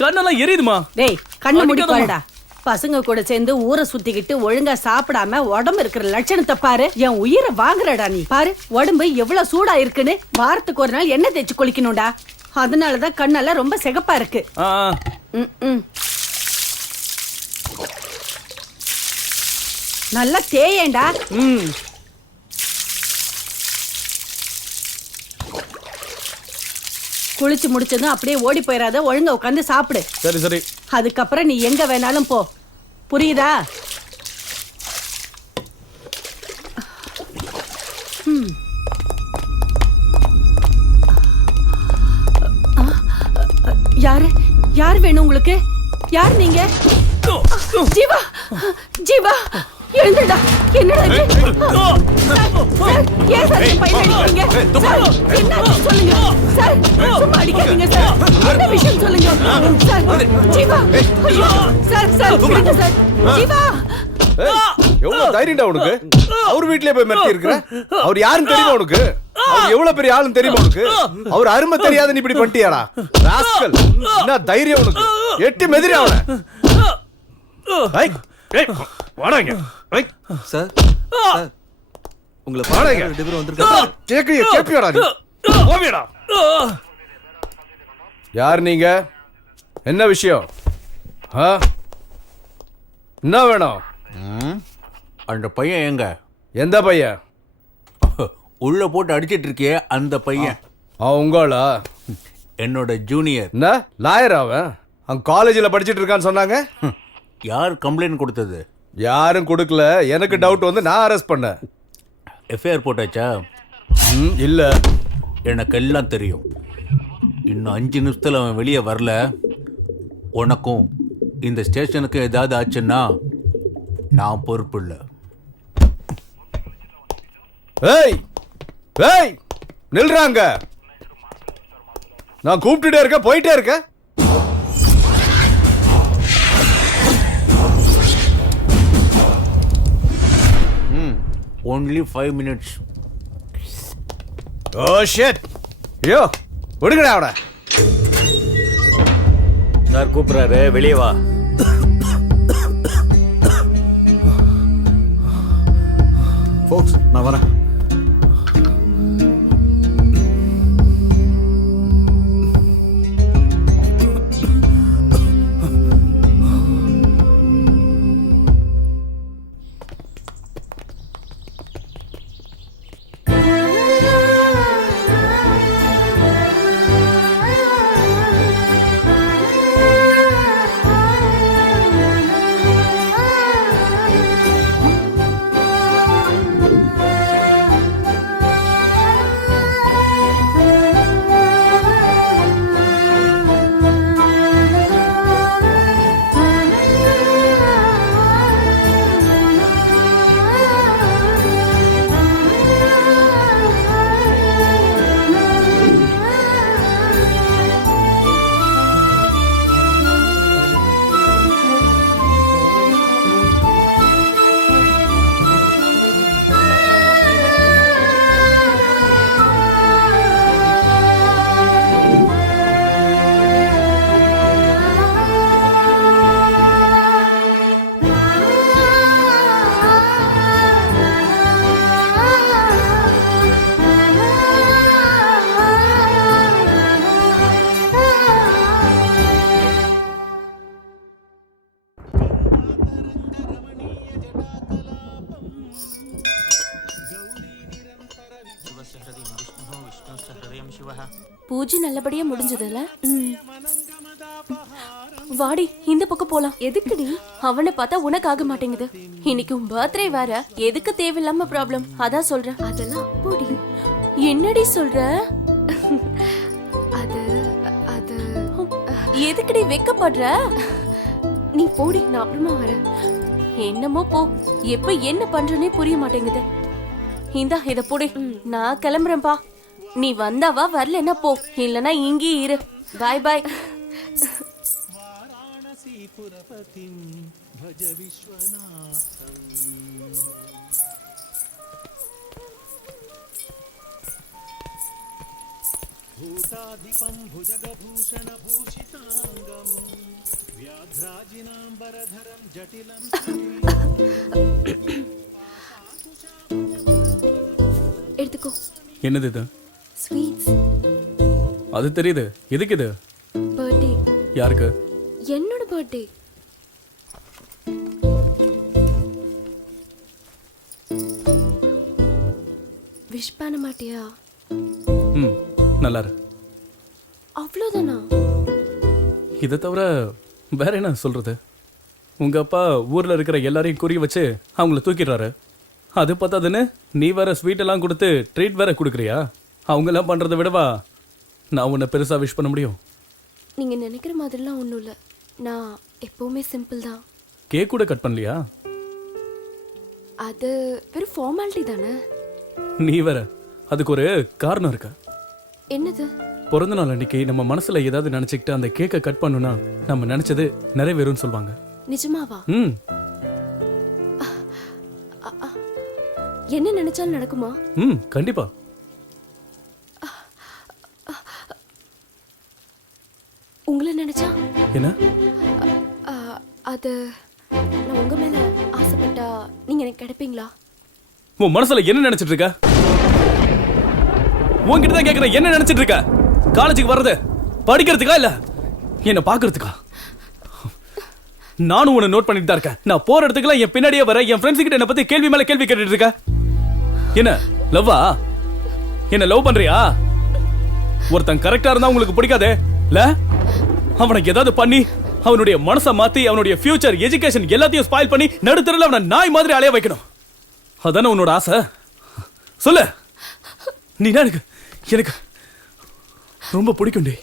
கண்ணெல்லாம் எரியுதுமா. டேய் கண்ணு மூடி பாருடா. பசங்க கூட சேர்ந்து ஊரை சுத்திக்கிட்டு ஒழுங்கா சாப்பிடாம உடம்பு இருக்கிற லட்சணத்தை பாரு. என் உயிரை வாங்குறடா நீ. பாரு உடம்பு எவ்வளவு சூடா இருக்குன்னு. வாரத்துக்கு ஒரு நாள் எண்ணெய் தேய்ச்சி குளிக்கணும்டா. அதனாலதான் கண்ணெல்லாம் ரொம்ப சிகப்பா இருக்கு. நல்லா தேயேண்டா. குளிச்சு முடிச்சதும் அப்படியே ஓடி போயிடாத, ஒழுங்கா உட்காந்து சாப்பிடு. சரி சரி. அதுக்கப்புறம் நீ எங்க வேணாலும் போ, புரியுதா? யாரு யார் வேணும் உங்களுக்கு? யார் நீங்க? ஜீவா ஜீவா எழுந்துடா. என்னடா இது? சார், ஏன் சார் என் பையனை அடிக்கிறீங்க? சார், என்னாச்சு சொல்லுங்க. சார், சும்மா அடிக்காதீங்க சார். என்ன விஷயம் சொல்லுங்க. சார், ஜீவா. ஐயோ, சார், விடுங்க சார். ஜீவா. எவ்வளவு தைரியம்டா உனக்கு? அவர் வீட்லயே போய் மிரட்டி இருக்கிற? அவர் யாருன்னு தெரியுமா உனக்கு? அவர் எவ்வளவு பெரிய ஆளுன்னு தெரியுமா உனக்கு? அவர் அருமை தெரியாதுன்னு இப்படி பண்ணிட்டியாடா ராஸ்கல். என்ன தைரியம் உனக்கு? எட்டி மெதிரி அவனை. வாடாங்க. சார் உங்களை வாடாங்க. ரெண்டு பேரும் வந்திருக்காங்க. கேப்பியாடா நீ? போவியடா. யார் நீங்க? என்ன விஷயம்? என்ன வேணும்? அந்த பையன் எங்க? எந்த பையன்? உள்ள போட்டு அடிச்சிட்டு இருக்கியே அந்த பையன். உங்களா? என்னோட ஜூனியர். என்ன லாயர் அவன்? அவன் காலேஜில் படிச்சிட்டு இருக்கான்னு சொன்னாங்க. யார் கம்ப்ளைண்ட் கொடுத்தது? யாரும் கொடுக்கல. எனக்கு டவுட் வந்து நான் அரெஸ்ட் பண்ணேன். எஃப்ஐஆர் போட்டாச்சா? இல்ல. எனக்கு எல்லாம் தெரியும். இன்னும் 5 நிமிஷத்துல அவன் வெளியே வரல, உனக்கும் இந்த ஸ்டேஷனுக்கு ஏதாவது ஆச்சுன்னா நான் பொறுப்பு இல்லை. ஏய் ஏய் நில்றாங்க. நான் கூப்பிட்டுட்டே இருக்கேன், போயிட்டே இருக்கேன். only 5 minutes. Oh shit. ஐயோ விடுங்கடா அவட. சார் கூப்பிடுறாரு, வெளியே வா. ஃபோக்ஸ் நான் வரேன். பூஜை நல்லபடியா முடிஞ்சதுல. வாடி இந்த பக்கம் போலாம். எதுக்குடி? அவனை பார்த்தா உனக்கு ஆக மாட்டேங்குது. இன்னைக்கு உன் பர்த்டே வேற. எதுக்கு தேவையில்லாம ப்ராப்ளம்? அதான் சொல்றேன். அதெல்லாம் அப்போடி. என்னடி சொல்ற? அது அது எதுக்குடி வெக்கப்படுற? நீ போடி, நான் அப்புறமா வரேன். என்னமோ போ. எப்ப என்ன பண்றனே புரிய மாட்டேங்குது. இந்தா இத போடி. நான் கிளம்புறேன்பா. நீ வந்தாவா, வரலன்னா போ. இல்லனா இங்கேயே இரு. பாய் பாய். भूताधिपं भुजगभूषण भूषितांगं व्याघ्राजिनांबरधरं जटिलं எடுத்துக்கோ. என்னது இது? ஸ்வீட்ஸ். அது தெரியுது. எதுக்கு இது? பர்த்டே. யாருக்கு? என்னோட பர்த்டே. விஷ் பண்ண மாட்டியா? நல்லா இரு. அவ்வளோதானா? இதை தவிர வேற என்ன சொல்றது? உங்க அப்பா ஊர்ல இருக்கிற எல்லாரையும் குறி வச்சு அவங்கள தூக்கிடுறாரு. அது பார்த்தாதுன்னு நீ வேற ஸ்வீட் எல்லாம் கொடுத்து ட்ரீட் வேற கொடுக்குறியா? அவங்க எல்லாம் பண்றதை விடவா நான் உன்னை பெருசா விஷ் பண்ண முடியும்? நீங்க நினைக்கிற மாதிரிலாம் ஒன்றும் இல்லை. நான் எப்பவுமே சிம்பிள் தான். கேக் கூட கட் பண்ணலையா? அது வெறும் ஃபார்மாலிட்டி தானே. நீ வேற. அதுக்கு ஒரு காரணம் இருக்கு. என்னது? பிறந்த நாள் அன்னைக்கு நம்ம மனசுல ஏதாவது நினைச்சுக்கிட்டு அந்த கேக்கை கட் பண்ணுனா நம்ம நினைச்சது நிறைவேறும்னு சொல்லுவாங்க. நிஜமாவா? என்ன நினைச்சாலும் நடக்குமா? கண்டிப்பா. என்ன? அது நான் உங்க மேல ஆசைப்பட்டா நீங்க எனக்கு கிடைப்பீங்களா? உன் மனசுல என்ன நினைச்சிட்டு இருக்க? உன்கிட்ட தான் கேக்குறேன், என்ன நினைச்சிட்டு இருக்க? காலேஜுக்கு வர்றது படிக்கிறதுக்கா இல்ல என்ன பாக்குறதுக்கா? நானும் உன்னை நோட் பண்ணிட்டு தான் இருக்கேன். நான் போற இடத்துக்குலாம் என் பின்னாடியே வர என் ஃப்ரெண்ட்ஸ் கிட்ட என்ன பத்தி கேள்வி மேல கேள்வி கேட்டுட்டு இருக்க. என்ன லவ்வா? என்ன லவ் பண்றியா? ஒருத்தன் கரெக்டா இருந்தா உங்களுக்கு பிடிக்காதே இல்ல? அவனுக்கு ஏதாவது பண்ணி அவனுடைய மனசை மாத்தி அவனுடைய ஃபியூச்சர் எஜுகேஷன் எல்லாத்தையும் ஸ்பாயில் பண்ணி நடுத்தரல அவனை நாய் மாதிரி அலைய வைக்கணும். அதானே உன்னோட ஆசை? சொல்லு. நீ எனக்கு ரொம்ப பிடிக்கும்டி.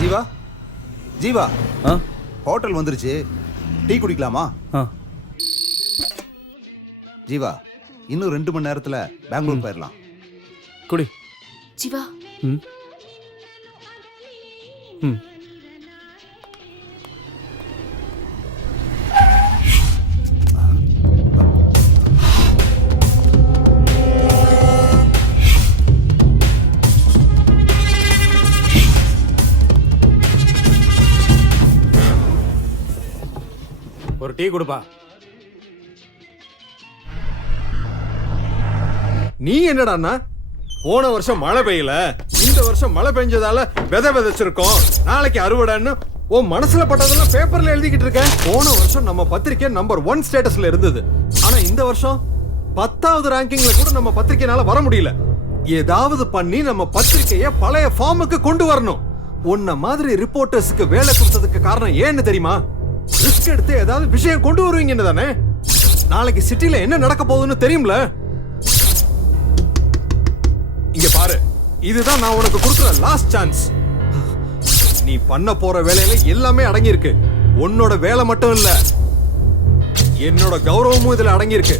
ஜீவா ஜீவா, ஹோட்டல் வந்துருச்சு, டீ குடிக்கலாமா? ஜீவா, இன்னும் 2 மணி நேரத்துல பெங்களூர் போயிடலாம். குடி. ஜீவா, ஒரு டீ கொடுப்பா. நீ என்னடான்னா போன வருஷம் மழை பெய்யல, இந்த வருஷம் மழை பெஞ்சதால விதை விதைச்சிருக்கோம், நாளைக்கு அறுவடைன்னு உன் மனசுல பட்டதெல்லாம் பேப்பர்ல எழுதிக்கிட்டு இருக்க. போன வருஷம் நம்ம பத்திரிக்கை நம்பர் 1 ஸ்டேட்டஸ்ல இருந்தது. ஆனா இந்த வருஷம் 10வது ரேங்கிங்ல கூட நம்ம பத்திரிக்கைனால வர முடியல. ஏதாவது பண்ணி நம்ம பத்திரிக்கைய பழைய ஃபார்முக்கு கொண்டு வரணும். உன்ன மாதிரி ரிப்போர்ட்டர்ஸ்க்கு வேலை கொடுத்ததுக்கு காரணம் ஏன்னு தெரியுமா? ரிஸ்க் எடுத்து ஏதாவது விஷயம் கொண்டு வருவீங்கன்னு தானே. நாளைக்கு சிட்டில என்ன நடக்க போகுதுன்னு தெரியும்ல. இங்க பாரு, இதுதான் நான் உனக்கு கொடுக்கிற லாஸ்ட் சான்ஸ். நீ பண்ண போற வேலையில எல்லாமே அடங்கி இருக்கு. உன்னோட வேலை மட்டும் இல்ல, என்னோட கௌரவமும் இதுல அடங்கி இருக்கு.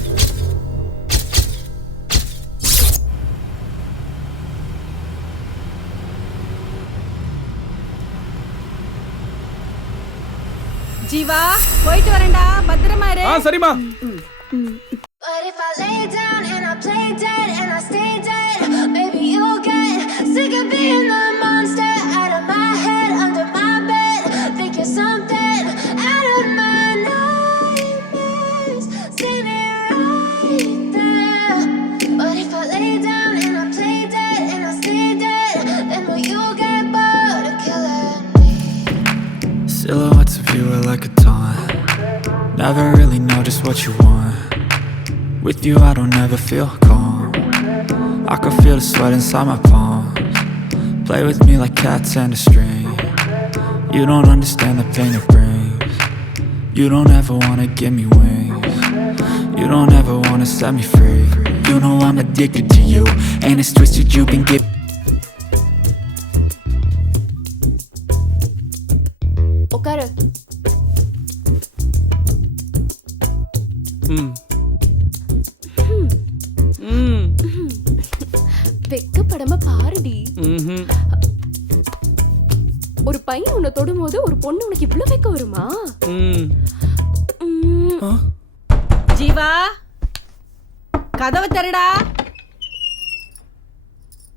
ஜீவா, போயிட்டு வரேன்டா, பத்திரமா இரு. சரிமா. But if I lay down and I play dead and I stay dead, maybe you'll get sick of being the monster out of my head, under my bed. Think you're something out of my nightmares, standing right there. But if I lay down and I play dead and I stay dead, then will you get bored of killing me? Silhouettes of you are like a taunt. Never really know just what you want. With you I don't ever feel calm. I can feel the sweat inside my palms. Play with me like cats and a string. You don't understand the pain it brings. You don't ever wanna give me wings. You don't ever wanna set me free. You know I'm addicted to you, and it's twisted you've been giving. உட்காரு. வெக்கப்படாம பாருடி. ஒரு பையன் உன்னை தொடும்போது ஒரு பொண்ணு உனக்கு இவ்வளவு வெக்க வருமா? ஜீவா, கதவை தரடா.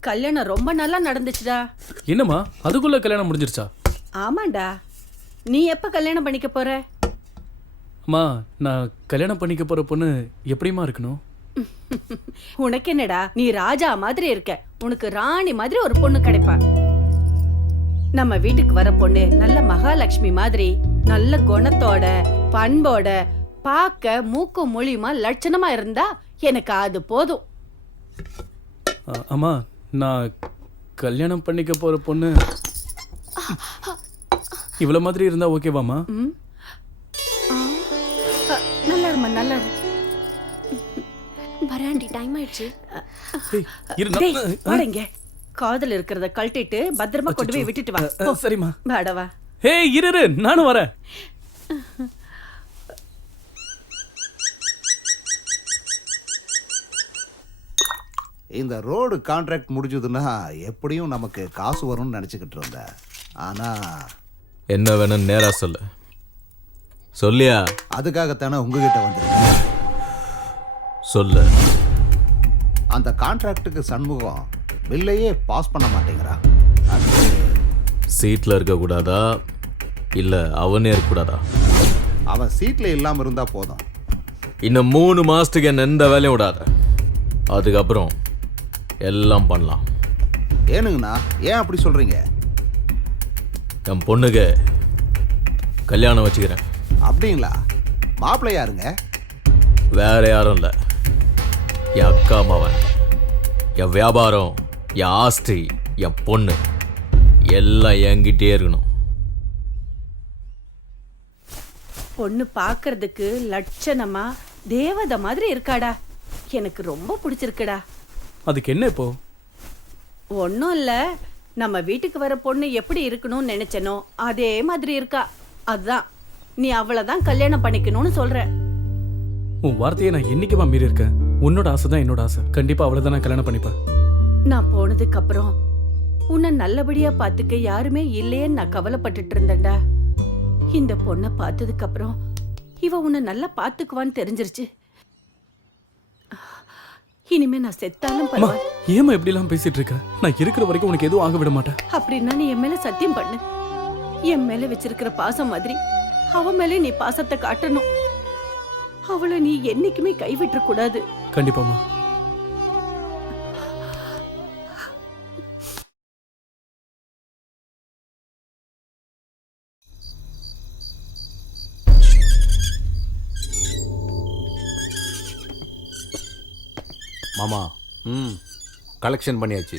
கல்யாணம் ரொம்ப நல்லா நடந்துச்சுடா. என்னம்மா, அதுக்குள்ள கல்யாணம் முடிஞ்சிருச்சா? ஆமாண்டா. நீ எப்ப கல்யாணம் பண்ணிக்க போற? அம்மா, நான் கல்யாணம் பண்ணிக்க போற பொண்ணு எப்படிமா இருக்கணும்? உனக்கு என்னடா, நீ ராஜா மாதிரி இருக்க. உனக்கு ராணி மாதிரி ஒரு பொண்ணு கிடைப்பா. நம்ம வீட்டுக்கு வர பொண்ணு நல்ல மகாலட்சுமி மாதிரி, நல்ல குணத்தோட பண்போட, பார்க்க மூக்கும் மொழியுமா லட்சணமா இருந்தா எனக்கு அது போதும். அம்மா, நான் கல்யாணம் பண்ணிக்க போற பொண்ணு இவ்வளவு மாதிரி இருந்தா ஓகேவாமா? நல்லா இருமா, நல்லா வராண்டி, டைம் ஆயிடுச்சு. வாடங்க. காதல் இருக்கிறத கழட்டிட்டு பத்திரமா கொண்டு போய் விட்டுட்டு வா. சரிம்மா. வாடவா. ஹே, இரு, நானும் வரேன். இந்த ரோடு கான்ட்ராக்ட் முடிஞ்சதுன்னா எப்படியும் நமக்கு காசு வரும்னு நினச்சிக்கிட்டு இருந்தேன். ஆனால் என்ன வேணும்னு நேரா சொல்லு. சொல்லியா? அதுக்காகத்தானே உங்ககிட்ட வந்திருக்கேன். சொல்லு. அந்த கான்ட்ராக்டுக்கு சண்முகம் பில்லையே பாஸ் பண்ண மாட்டேங்கிறான். சீட்டில் இருக்கக்கூடாதா இல்லை அவனே இருக்கக்கூடாதா? அவன் சீட்டில் இல்லாமல் இருந்தால் போதும். இன்னும் 3 மாதத்துக்கு என்ன எந்த வேலையும் விடாத. அதுக்கப்புறம் எல்லாம் பண்ணலாம். ஏனுங்கண்ணா, ஏன் அப்படி சொல்கிறீங்க? என் பொண்ணுக்கு கல்யாணம் வச்சுக்கிறேன். அப்படிங்களா? மாப்பிள்ளை யாருங்க? வேற யாரும் இல்லை, என் அக்கா மாவன். என் வியாபாரம், என் ஆஸ்தி, என் பொண்ணு எல்லாம் என்கிட்டே இருக்கணும். பொண்ணு பார்க்கறதுக்கு லட்சணமா தேவதை மாதிரி இருக்காடா. எனக்கு ரொம்ப பிடிச்சிருக்குடா. அதுக்கு என்ன இப்போ? ஒன்றும் இல்லை, நம்ம வீட்டுக்கு வர பொண்ணு எப்படி இருக்கணும்னு நினைச்சனோ அதே மாதிரி இருக்கா. அதுதான் நீ அவ்வளவுதான் கல்யாணம் பண்ணிக்கணும்னு சொல்ற. உன் வார்த்தையை நான் என்னைக்குமா மீறி இருக்கேன்? உன்னோட ஆசை தான் என்னோட ஆசை. கண்டிப்பா அவ்வளவுதான் நான் கல்யாணம் பண்ணிப்பேன். நான் போனதுக்கு அப்புறம் உன்னை நல்லபடியா பாத்துக்க யாருமே இல்லையேன்னு நான் கவலைப்பட்டுட்டு இருந்தேன்டா. இந்த பொண்ணை பார்த்ததுக்கு அப்புறம் இவ உன்னை நல்லா பாத்துக்குவான்னு தெரிஞ்சிருச்சு. இனிமே நான் செத்தாலும் பரவாயில்ல. ஏமா இப்படி எல்லாம் பேசிட்டு இருக்க? நான் இருக்கிற வரைக்கும் உனக்கு எதுவும் ஆக விட மாட்டேன். அப்படின்னா நீ என் மேல சத்தியம் பண்ணு. என் மேல வச்சிருக்கிற பாசம் மாதிரி அவ மேல நீ பாசத்தை காட்டணும். அவளை நீ என்னைக்குமே கைவிட்ட கூடாது. கண்டிப்பாமா. மாமா, கலெக்ஷன் பண்ணியாச்சு.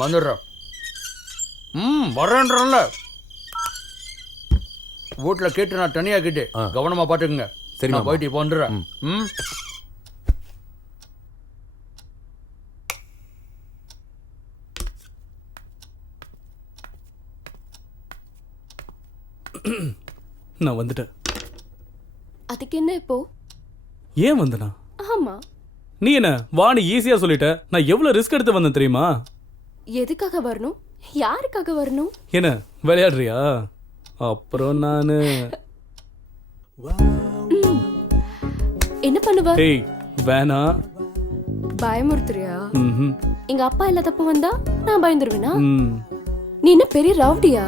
வந்துடுறோம். வரேன்றல வீட்டில் கேட்டு நான் தனியாக கேட்டு கவனமா பார்த்துக்குங்க. சரி, நான் போயிட்டு இப்போ வந்துடுறேன். நான் வந்துட்டேன். அதுக்கு என்ன இப்போ? ஏன் வந்தனா? ஆமா, நீ என்ன வாணி ஈஸியா சொல்லிட்ட. நான் எவ்வளவு ரிஸ்க் எடுத்து வந்தேன் தெரியுமா? எதுக்காக வரணும்? யாருக்காக வரணும்? என்ன விளையாடுறியா? அப்புறம் நானு என்ன பண்ணுவ? ஏய் வேணா. பயமுறுத்துறியா? ம்ஹும். எங்க அப்பா எல்லா தப்பு வந்தா நான் பயந்துருவேனா? ம். நீ என்ன பெரிய ரவுடியா?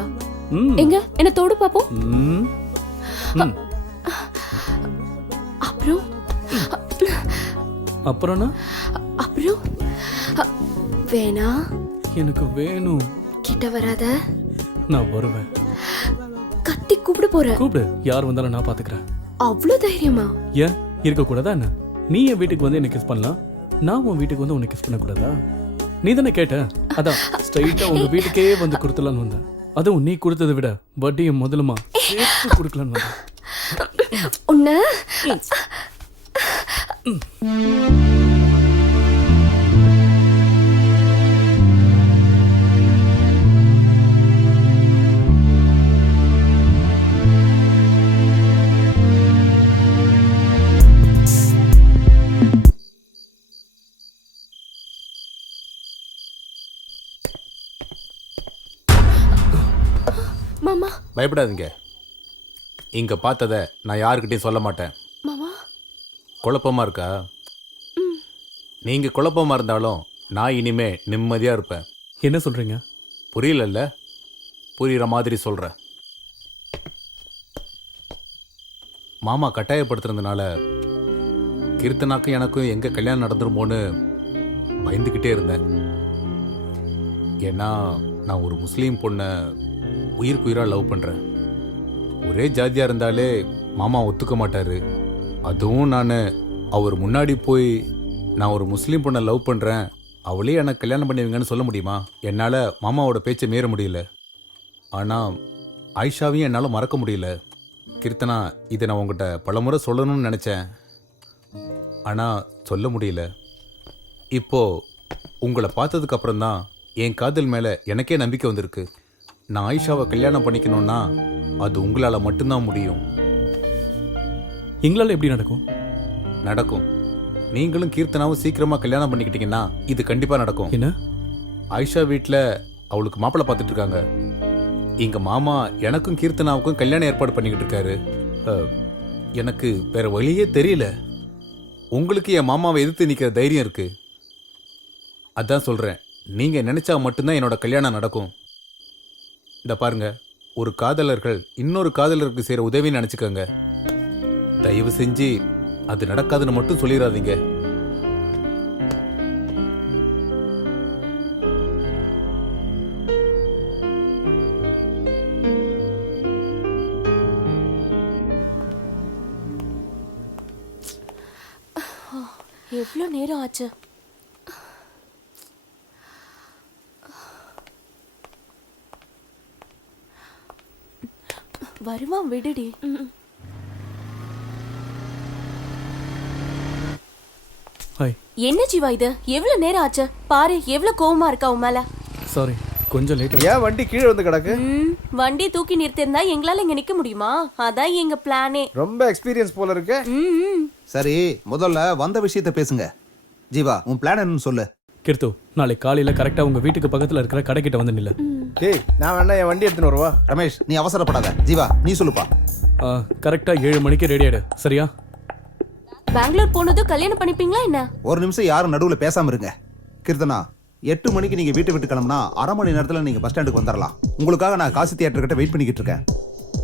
ம். எங்க என்ன தோடு பாப்போம். ம். ம். அப்புறம் அப்புறம்னா? அப்புறம் வேணா. எனக்கு வேணும். கிட்ட வராத. நான் வருவேன். கத்தி கூப்பிட போற. கூப்பிடு, யார் வந்தாலும் நான் பாத்துக்கிறேன். அவ்வளவு தைரியமா? ஏன் இருக்க கூடாதா என்ன? நீ என் வீட்டுக்கு வந்து என்ன கிஸ் பண்ணலாம், நான் உன் வீட்டுக்கு வந்து உன்னை கிஸ் பண்ண கூடாதா? நீ தானே கேட்ட, அதான் ஸ்ட்ரைட்டா உங்க வீட்டுக்கே வந்து கொடுத்துலான்னு வந்தேன். அதுவும் நீ கொடுத்ததை விட வட்டியும் முதலுமா சேர்த்து கொடுக்கலான்னு வந்தேன். உன்ன மாமா. பயப்படாதீங்க. இங்க பார்த்ததை நான் யாருக்கிட்டையும் சொல்ல மாட்டேன். மாமா, குழப்பமா இருக்கா? நீங்க குழப்பமா இருந்தாலும் நான் இனிமே நிம்மதியா இருப்பேன். என்ன சொல்றீங்க? புரியலல்ல? புரியுற மாதிரி சொல்றேன். மாமா கட்டாயப்படுத்துறதுனால கீர்த்தனாக்கும் எனக்கும் எங்க கல்யாணம் நடந்துருமோன்னு பயந்துக்கிட்டே இருந்தேன். ஏன்னா நான் ஒரு முஸ்லீம் பொண்ணை உயிருக்கு லவ் பண்றேன். ஒரே ஜாதியா இருந்தாலே மாமா ஒத்துக்க மாட்டாரு. அதுவும் நான் அவர் முன்னாடி போய் நான் ஒரு முஸ்லீம் பொண்ணை லவ் பண்றேன், அவளே எனக்கு கல்யாணம் பண்ணுவீங்கன்னு சொல்ல முடியுமா? என்னால் மாமாவோட பேச்சை மீற முடியல. ஆனால் ஆயிஷாவையும் என்னால் மறக்க முடியல. கீர்த்தனா, இதை நான் உங்கள்கிட்ட பலமுறை சொல்லணும்னு நினச்சேன், ஆனால் சொல்ல முடியல. இப்போ உங்களை பார்த்ததுக்கு அப்புறம் தான் என் காதல் மேலே எனக்கே நம்பிக்கை வந்திருக்கு. நான் ஆயிஷாவை கல்யாணம் பண்ணிக்கணும்னா அது உங்களால் மட்டும்தான் முடியும். எங்களால் எப்படி நடக்கும்? நடக்கும். நீங்களும் கீர்த்தனாவும் சீக்கிரமாக கல்யாணம் பண்ணிக்கிட்டீங்கன்னா இது கண்டிப்பாக நடக்கும். என்ன? ஆயிஷா வீட்டில் அவளுக்கு மாப்பிள்ளை பார்த்துட்டு இருக்காங்க. எங்கள் மாமா எனக்கும் கீர்த்தனாவுக்கும் கல்யாணம் ஏற்பாடு பண்ணிக்கிட்டு இருக்காரு. எனக்கு வேற வழியே தெரியல. உங்களுக்கு என் மாமாவை எதிர்த்து நிற்கிற தைரியம் இருக்கு. அதான் சொல்கிறேன், நீங்கள் நினச்சா மட்டும்தான் என்னோட கல்யாணம் நடக்கும். இந்த பாருங்க, ஒரு காதலர்கள் இன்னொரு காதலருக்கு செய்கிற உதவின்னு நினச்சிக்கோங்க. தயவு செஞ்சு அது நடக்காதுன்னு மட்டும் சொல்லிடாதீங்க. எவ்வளோ நேரம் ஆச்சு? வருவான், விடுடி. என்ன ஜீவா இது? எவ்வளவு நேரம் ஆச்சு பாரு. எவ்வளவு கோவமா இருக்கா உன் மேல. சாரி, கொஞ்சம் லேட். ஏன் வண்டி கீழே வந்து கிடக்கு? வண்டி தூக்கி நிறுத்திருந்தா எங்களால இங்க நிக்க முடியுமா? அதான் எங்க பிளானே. ரொம்ப எக்ஸ்பீரியன்ஸ் போல இருக்கு. சரி, முதல்ல வந்த விஷயத்தை பேசுங்க. ஜீவா, உன் பிளான் என்னன்னு சொல்லு. கீர்த்து, நாளைக்கு காலையில கரெக்டா உங்க வீட்டுக்கு பக்கத்துல இருக்கிற கடைக்கிட்ட வந்து நில்லு. டேய், நான் வேணா என் வண்டி எடுத்துன்னு வருவா. ரமேஷ், நீ அவசரப்படாத. ஜீவா, நீ சொல்லுப்பா. கரெக்டா 7 மணிக்கு ரெடி ஆயிடு, சரியா? பெங்களூர் போனதும் கல்யாணம் பண்ணிப்பீங்களா என்ன? ஒரு நிமிஷம் யாரும் நடுவுல பேசாம இருங்க. கீர்த்தனா, 8 மணிக்கு நீங்க வீட்டை விட்டு கிளம்புனா 1/2 மணி நேரத்துல நீங்க பஸ் ஸ்டாண்டுக்கு வந்துடலாம். உங்களுக்காக நான் காசி தியேட்டர் கிட்ட வெயிட் பண்ணிக்கிட்டு இருக்கேன்.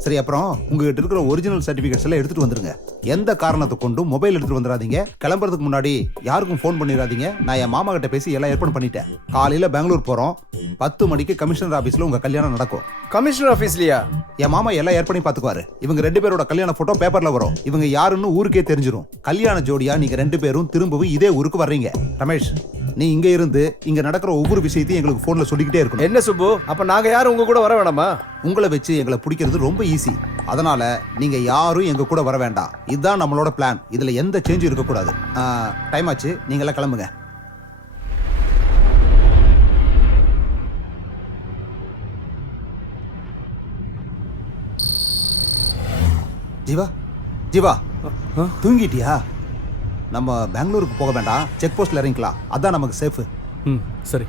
சரி, அப்புறம் உங்ககிட்ட இருக்கிற ஒரிஜினல் சர்டிபிகேட்ஸ் எல்லாம் எடுத்துட்டு வந்துருங்க. எந்த காரணத்தை கொண்டும் மொபைல் எடுத்துட்டு வந்துடாதீங்க. கிளம்புறதுக்கு முன்னாடி யாருக்கும் ஃபோன் பண்ணிடாதீங்க. நான் என் மாமா கிட்ட பேசி எல்லாம் ஏற்பாடு பண்ணிட்டேன். காலையில பெங்களூர் போறோம். 10 மணிக்கு கமிஷனர் ஆபீஸ்ல உங்க கல்யாணம் நடக்கும். கமிஷனர் ஆபீஸ்லயா? என் மாமா எல்லாம் ஏற்பாடு பாத்துக்குவாரு. இவங்க 2 பேரோட கல்யாண போட்டோ பேப்பர்ல வரும். இவங்க யாருன்னு ஊருக்கே தெரிஞ்சிரும். கல்யாண ஜோடியா நீங்க 2 பேரும் திரும்பவும் இதே ஊருக்கு வர்றீங்க. ரமேஷ், நீ இங்க இருந்து இங்க நடக்கிற ஒவ்வொரு விஷயத்தையும் எங்களுக்கு போன்ல சொல்லிக்கிட்டே இருக்கணும். என்ன சுப்பு, அப்ப நாங்க யாரும் உங்க கூட வர வேணாமா? உங்களை வச்சு எங்களை பிடிக்கிறது ரொம்ப ஈஸி. அதனால நீங்க யாரும் எங்க கூட வர வேண்டாம். இதுதான் நம்மளோட பிளான். இதுல எந்த சேஞ்சும் இருக்கக்கூடாது. டைம் ஆச்சு, நீங்க எல்லாம் கிளம்புங்க. ஜீவா, ஜீவா, தூங்கிட்டியா? நம்ம பெங்களூருக்கு போக வேண்டாம், செக் போஸ்ட்ல இறங்கிக்கலாம். அதான் நமக்கு சேஃப். சரி.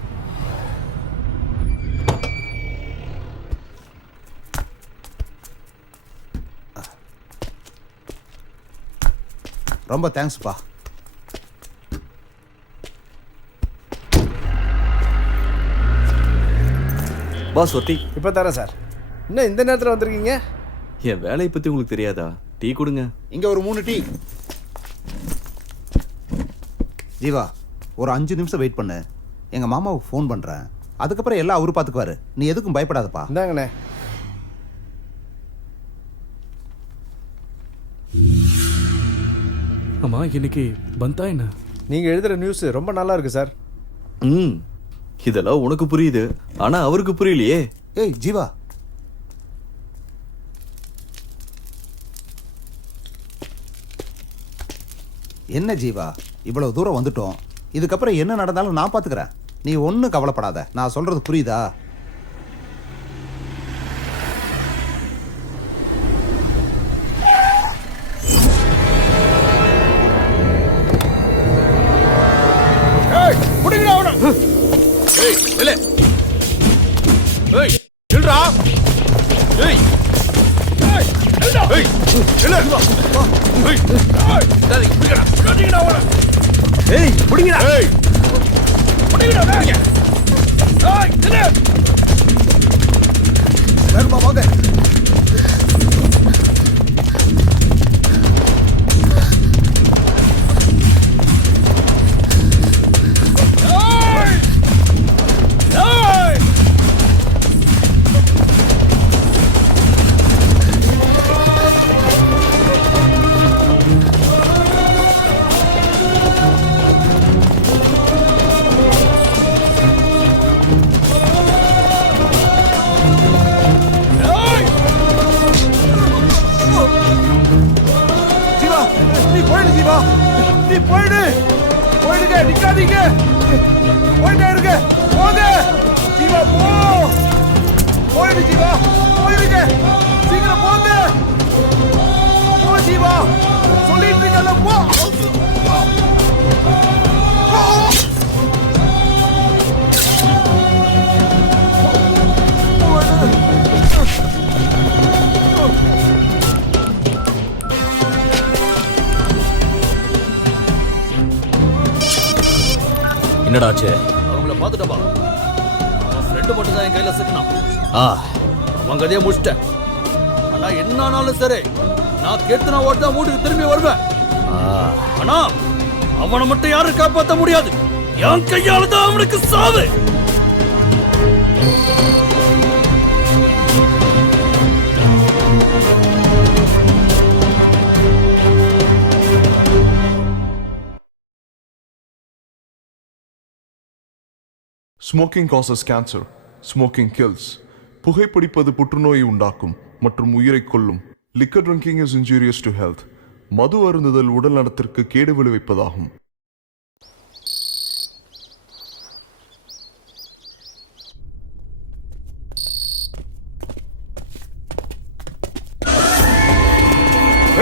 ரொம்ப தேங்க்ஸ்ப்பா. பாஸ் ஒத்தி. இப்போ தரேன் சார். இன்னும் இந்த நேரத்தில் வந்திருக்கீங்க? என் வேலையை பத்தி உங்களுக்கு தெரியாதா? டீ கொடுங்க. இங்க ஒரு 3 டீ. ஜீவா, ஒரு 5 நிமிஷம் வெயிட் பண்ணு. எங்க மாமாவுக்கு ஃபோன் பண்றேன். அதுக்கப்புறம் எல்லாம் அவரு பாத்துக்குவாரு. நீ எதுக்கும் பயப்படாதப்பா. இந்தாங்கண்ணே. ஆமா, இன்னைக்கு பந்தா என்ன? நீங்க எழுதுற நியூஸ் ரொம்ப நல்லா இருக்கு சார். இதெல்லாம் உனக்கு புரியுது, ஆனா அவருக்கு புரியலையே. ஏய் ஜீவா, என்ன ஜீவா, இவ்வளவு தூரம் வந்துட்டோம். இதுக்கப்புறம் என்ன நடந்தாலும் நான் பாத்துக்கிறேன். நீ ஒன்னும் கவலைப்படாத. நான் சொல்றது புரியுதா? போயிடு ஜீவா, போயிடுங்க, சீக்கிரம் போங்க, போ ஜீவா, சொல்லிட்டு இருக்கல, போ. என்னடாச்சு? அவங்கள பார்த்துட்டப்பா, அவன் ஃப்ரெண்டு மட்டும் தான் என் கையில சிக்கினான். அவன் கதையை முடிச்சிட்டேன். ஆனா என்ன ஆனாலும் சரி, நான் கேத்தனா ஓட்டு தான் வீட்டுக்கு திரும்பி வருவேன். ஆனா அவனை மட்டும் யாரும் காப்பாற்ற முடியாது. என் கையால தான் அவனுக்கு சாவு. Smoking causes cancer. Smoking kills. புகைப்பிடிப்பது புற்றுநோயை உண்டாக்கும் மற்றும் உயிரை கொல்லும். Liquor drinking is injurious to health. மது அருந்துதல் உடல் நலத்திற்கு கேடு விளைவிப்பதாகும்.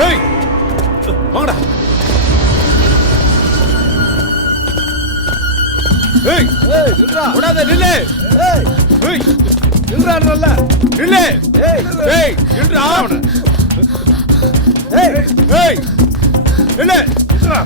ஏய், வாங்கடா. ஏய், நில்றா. ஓடாத, நில்லு. ஏய், நில்றான்றல்ல. நில்லு. ஏய், நில்றா. ஏய், நில்லு. நில்றா.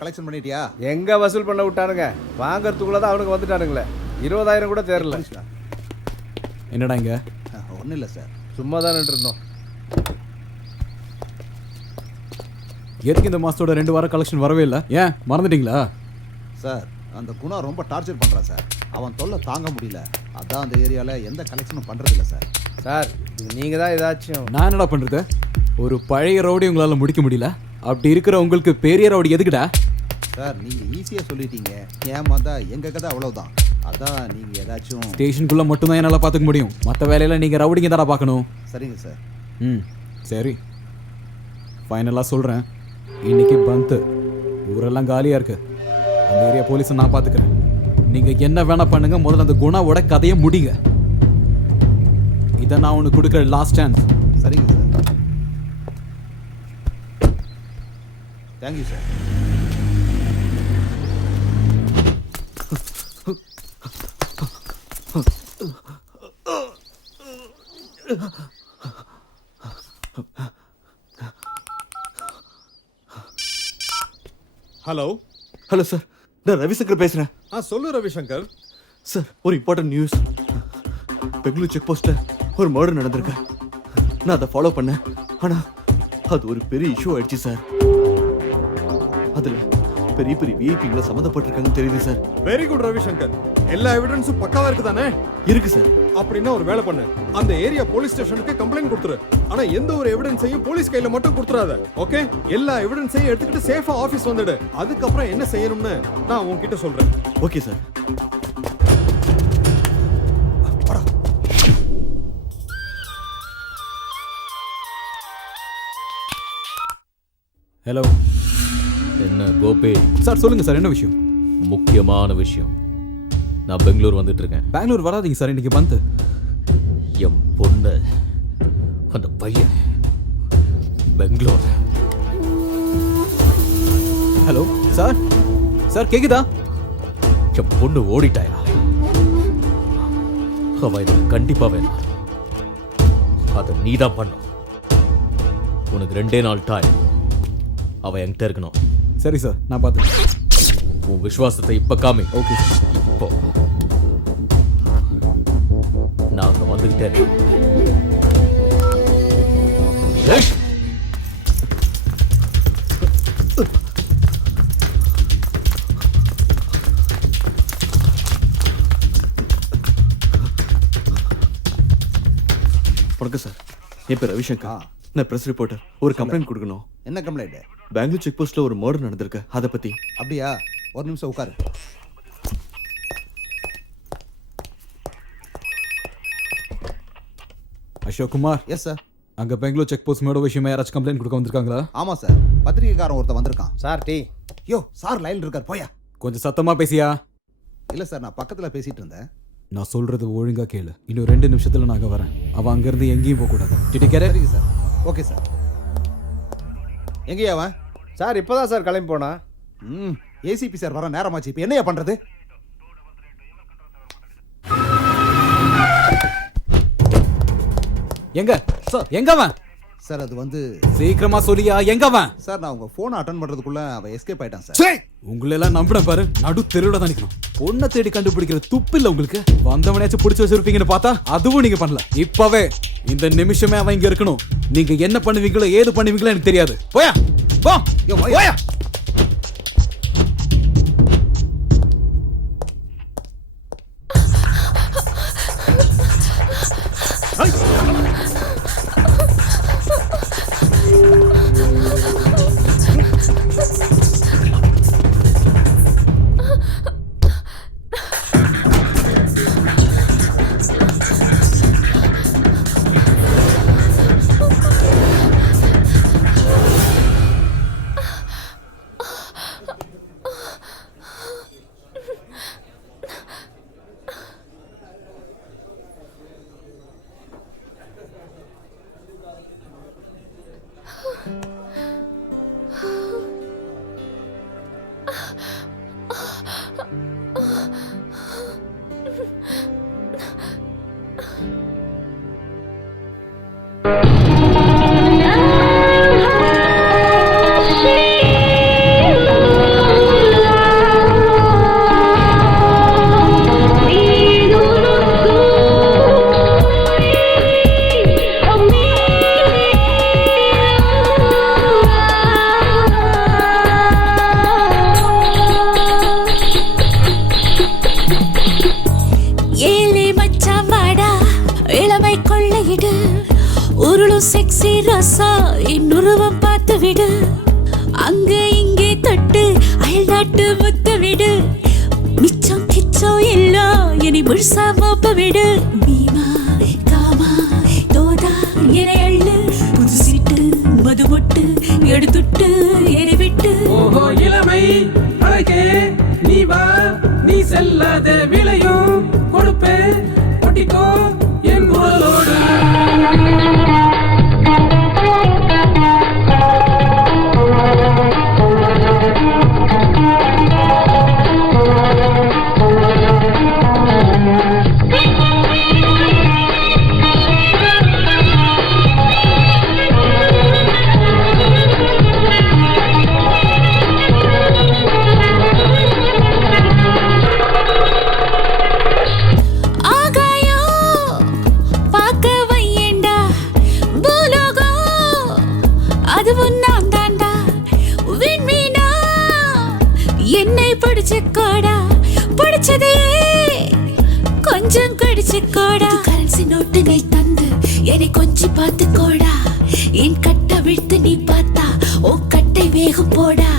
கலெக்ஷன் பண்ணிட்டியா? எங்க வசூல் பண்ண விட்டானுங்க, வாங்கறதுக்குள்ள தான் அவனுக்கு வந்துட்டானுங்களே. 20,000 கூட தேரல. என்னடா இங்க? ஒன்றும் இல்லை சார், சும்மா தான் இருந்தோம். எதுக்கு இந்த மாசத்தோட 2 வாரம் கலெக்ஷன் வரவே இல்லை? ஏன் மறந்துட்டீங்களா? சார், அந்த குணா ரொம்ப டார்ச்சர் பண்ணுறான் சார். அவன் தொல்லை தாங்க முடியல. அதான் அந்த ஏரியாவில் எந்த கலெக்ஷனும் பண்ணுறதில்ல சார். சார், நீங்கள் தான் ஏதாச்சும். நான் என்னடா பண்ணுறது? ஒரு பழைய ரவுடி உங்களால் முடிக்க முடியல. அப்படி இருக்கிற உங்களுக்கு பெரிய ரவுடி எதுக்குடா? சார், நீங்கள் ஈஸியாக சொல்லிட்டீங்க. ஏமாந்தா எங்கள் கதை அவ்வளோதான். அதான் நீங்கள் ஏதாச்சும். ஸ்டேஷனுக்குள்ளே மட்டும்தான் என்னால் பார்த்துக்க முடியும். மற்ற வேலையில் நீங்கள் ரவுடிங்க தானே பார்க்கணும். சரிங்க சார். சரி, ஃபைனலாக சொல்கிறேன். இன்னைக்கு பந்து ஊரெல்லாம் காலியாக இருக்கு. அந்த ஏரியா போலீஸை நான் பார்த்துக்கிறேன். நீங்கள் என்ன வேணா பண்ணுங்க, முதல்ல அந்த குணாவோட கதையை முடிங்க. இதை நான் உனக்கு கொடுக்குற லாஸ்ட் சான்ஸ். சரிங்க sir. Thank you sir. Hello hello sir, நான் ரவிசங்கர் பேசுறேன். சொல்லு ரவிசங்கர். சார், ஒரு இம்பார்ட்டன்ட் நியூஸ். பெங்களூர் செக் போஸ்ட்ல ஒரு மர்டர் நடந்திருக்கு. நான் அதை ஃபாலோ பண்ணேன். ஆனா அது ஒரு பெரிய இஷ்யூ ஆயிடுச்சு சார். அதுல பெரிய பெரிய விஐபிங்களை சம்மந்தப்பட்டிருக்காங்கன்னு தெரியுது சார். Very good Ravishankar. எல்லா எவிடன்ஸும் பக்காவா இருக்குதானே? இருக்கு சார். அப்படின்னா ஒரு வேலை பண்ணு, அந்த ஏரியா போலீஸ் ஸ்டேஷனுக்கு கம்ப்ளைண்ட் கொடுத்துரு. ஆனா எந்த ஒரு எவிடன்ஸையும் போலீஸ் கையில மட்டும் கொடுத்துறாத. ஓகே? எல்லா எவிடன்ஸையும் எடுத்துக்கிட்டு சேஃபா ஆபீஸ் வந்துடு. அதுக்கப்புறம் என்ன செய்யணும்னு நான் உன்கிட்ட சொல்றேன். Okay sir. ஹலோ. என்ன கோபி? சார் சொல்லுங்க சார், என்ன விஷயம்? முக்கியமான விஷயம். நான் பெங்களூர் வந்துட்டு இருக்கேன். பெங்களூர் வராதீங்க சார், இன்னைக்கு பந்து. என் பொண்ணு, அந்த பையன் பெங்களூர். Hello sir. சார் கேக்குதா? என் பொண்ணு ஓடிட்டாயா? அவ எனக்கு கண்டிப்பா வேணும். அதை நீதான் பண்ணும். உனக்கு 2 நாள் டைம். அவ என்கிட்ட இருக்கணும். சரி சார், நான் பார்த்துக்கிறேன். உன் விசுவாசத்தை இப்ப காமி. Okay sir. இப்போ நான் அங்க வந்துகிட்டே இருக்கேன். வணக்கம் சார். என் பேர் ரவிசங்கர். நான் பிரஸ் ரிப்போர்ட்டர். ஒரு கம்ப்ளைண்ட் கொடுக்கணும். என்ன கம்ப்ளைண்ட்? பெங்களூர் செக் போஸ்ட்ல ஒரு மர்டர் நடந்திருக்கு, அதை பத்தி. அப்படியா? ஒரு நிமிஷம் உட்காரு. அசோக் குமார். Yes sir. அங்க பெங்களூர் செக் போஸ்ட் மேட விஷயமா யாராச்சும் கம்ப்ளைண்ட் கொடுக்க வந்திருக்காங்களா? ஆமா சார், பத்திரிகைக்காரன் ஒருத்தன் வந்திருக்கான். Sir tea. யோ சார் லைன்ல இருக்கார், போயா. கொஞ்சம் சத்தமா பேசியா? இல்ல சார், நான் பக்கத்துல பேசிட்டு இருந்தேன். நான் சொல்றது ஒழுங்கா கேளு. இன்னும் 2 நிமிஷத்துல நான் அங்க வரேன். அவன் அங்க இருந்து எங்கேயும் போக கூடாது. சரிங்க சார். Okay sir. எங்கேயா அவன்? சார் இப்பதான் சார் கிளம்பி போனா. ஏசிபி சார் வர நேரமாச்சு, இப்போ என்னையா பண்றது? எங்க சார்? எங்க அவன்? சார் அது வந்து சீக்கிரமா சொல்லியா, எங்க அவன்? சார் நான் உங்க போனை அட்டெண்ட் பண்றதுக்குள்ள அவன் எஸ்கேப் ஆயிட்டான் சார். உங்களை எல்லாம் நம்பின பாரு, நடு தெருவுல தான் நிக்கணும். பொண்ணை தேடி கண்டுபிடிக்கிற துப்பு இல்ல உங்களுக்கு. வந்தவனையாச்சும் பிடிச்சு வச்சிருப்பீங்கன்னு பார்த்தா அதுவும் நீங்க பண்ணல. இப்பவே இந்த நிமிஷமே அவன் இங்க இருக்கணும். நீங்க என்ன பண்ணுவீங்களோ ஏது பண்ணுவீங்களோ எனக்கு தெரியாது. போயா போ. போயா. செக்ஸி ரசா இன்னுருவம் பார்த்து விடு. அங்க இங்கே தொட்டு அயல்நாட்டு முத்து விடு. மிச்சம் கிச்சம் எல்லாம் இனி முழுசா மோப்ப விடு. மீமா காமா தோதா என அள்ளு. புது சீட்டு மது மொட்டு எடுத்துட்டு எரிவிட்டு. ஓஹோ இளமை அழகே நீ வா, நீ செல்லாத விளையும் கொடுப்பே ஒட்டிக்கோ என் குரலோடு. கரன்சி நோட்டு நீ தந்து என்னை கொஞ்சி பார்த்து கோடா என் கட்ட விழுத்து நீ பார்த்தா ஓ கட்டை வேகம் போடா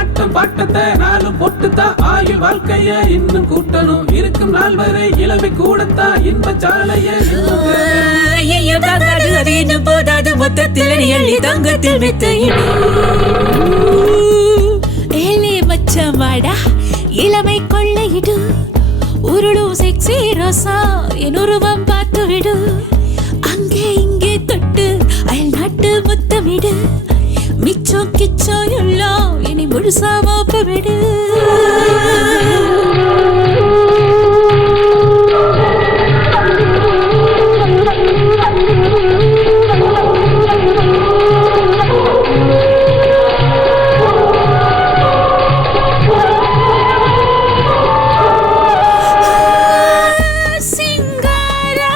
அட்டம் பாட்டத்தை நாளும் பொட்டுத்தான் ஆயுள் வாழ்க்கைய இன்னும் கூட்டணும் இருக்கும் நாள் வரை இளமை கூடத்தான் இன்ப சாலைய போதாது மொத்தத்தில் எள்ளி தங்கத்தில் மெத்தையிடு ஏலே மச்சம் வாடா இளமை கொள்ளையிடு உருளும் செக்ஸி ரோசா என் உருவம் பார்த்து விடு அங்கே இங்கே தொட்டு அயல் நாட்டு முத்தமிடு மிச்சம் கிச்சம் எல்லாம் இனி முழுசா மாப்ப விடு சிங்காரா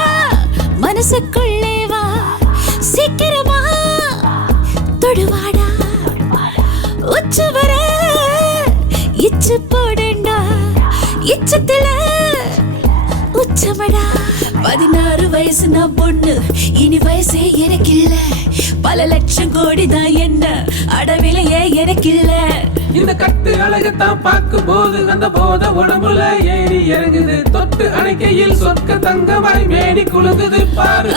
மனசுக்குள்ளே வா சீக்கிரமா தொடுவாடா உச்சு வர இச்சு போடண்டா இச்சத்துல உச்சமடா 16 வயசு நான் பொண்ணு இனி வயசே எனக்கு இல்ல பல லட்சம் கோடி தான் என்ன அடவிலையே எனக்கு இல்ல இந்த கட்டு அழகத்தான் பார்க்கும் போது அந்த போத உடம்புல ஏறி இறங்குது தொட்டு அணைக்கையில் சொற்க தங்கமாய் மேடி குலுங்குது பாரு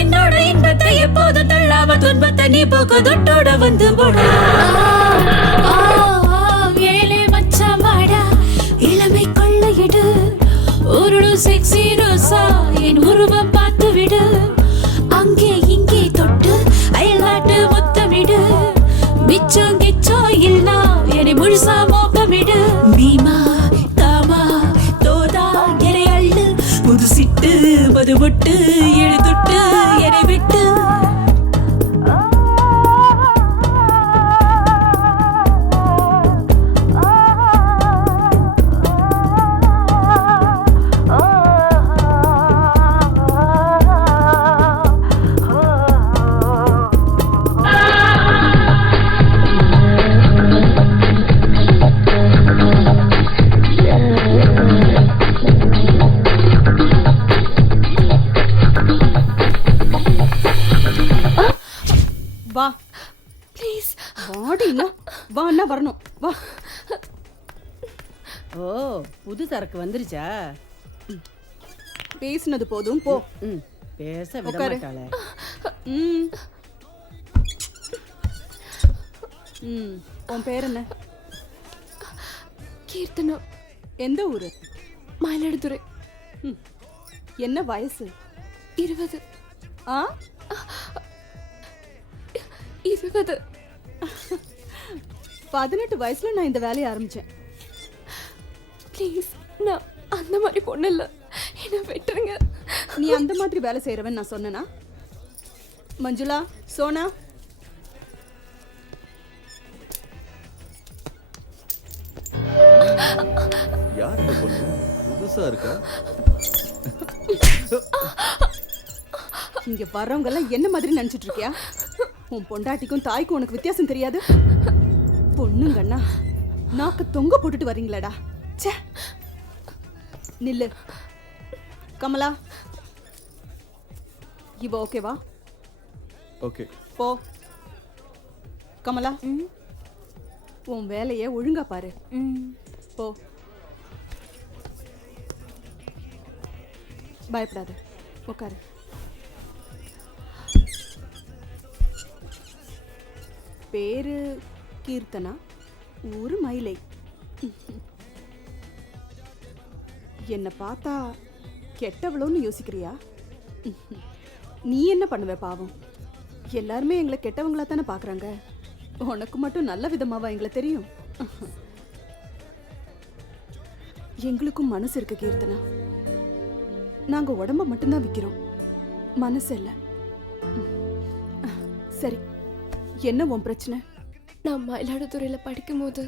என்னோட இன்பத்தை எப்போது தள்ளாம துன்பத்தை நீ போக்கு தொட்டோட வந்து போடா ஏழே மச்சான் வாடா இளமை கொள்ளையிடு உருளு செக்ஸி ரோசா என் உருவம் பார்த்து விடு அங்கே இங்கே தொட்டு அயல்நாட்டு முத்தமிடு மிச்சம் கிச்சம் இல்லா என்னை முழுசா மோப்பமிடு பீமா தாமா தோதா என்னை அள்ளு புது சிட்டு மது முட்டு எழுதுட்டு என்னை விட்டு வா ப்ளீஸ் வாடினா வா அண்ணா வரணும் வா ஓ புது சரக்கு வந்துருச்சா பேசினது போதும் போ பேச விட உட்காரு. மாட்டாளே உன் பேர் என்ன? கீர்த்தனா. எந்த ஊரு? மயிலாடுதுறை. என்ன வயசு? 20. ஆ 20. 18 வயசுல நான் இந்த வேலையை ஆரம்பிச்சேன். ப்ளீஸ், நான் அந்த மாதிரி பொண்ணு இல்லை, என்ன விட்டுருங்க. நீ அந்த மாதிரி வேலை செய்யறவன் நான் சொன்னனா? மஞ்சுளா, சோனா, யார் இந்த பொண்ணு? புதுசா இருக்கா? இங்க வர்றவங்க எல்லாம் என்ன மாதிரி நினைச்சிட்டு இருக்கியா? உன் பொண்டாட்டிக்கும் தாய்க்கும் உனக்கு வித்தியாசம் தெரியாது? பொண்ணுங்கண்ணா நாக்கு தொங்க போட்டுட்டு வரீங்களாடா. ச்சே, நில்லு. கமலா, இவ ஓகேவா? ஓகே. போ. கமலா, உன் வேலையை ஒழுங்கா பாரு. போ. பயப்படாத, உட்காரு. பேரு கீர்த்தனா, ஊரு மயிலை. என்னை பார்த்தா கெட்டவளோன்னு யோசிக்கிறியா? நீ என்ன பண்ணுவ பாவம்? எல்லாருமே எங்களை கெட்டவங்களா தானே பார்க்குறாங்க. உனக்கு மட்டும் நல்ல விதமாவா எங்களை தெரியும்? எங்களுக்கும் மனசு இருக்கு கீர்த்தனா. நாங்க உடம்ப மட்டும்தான் விற்கிறோம், மனசு இல்லை. சரி, என்ன உன் பிரச்சனை? நான் மயிலாடுதுறையில் படிக்கும்போது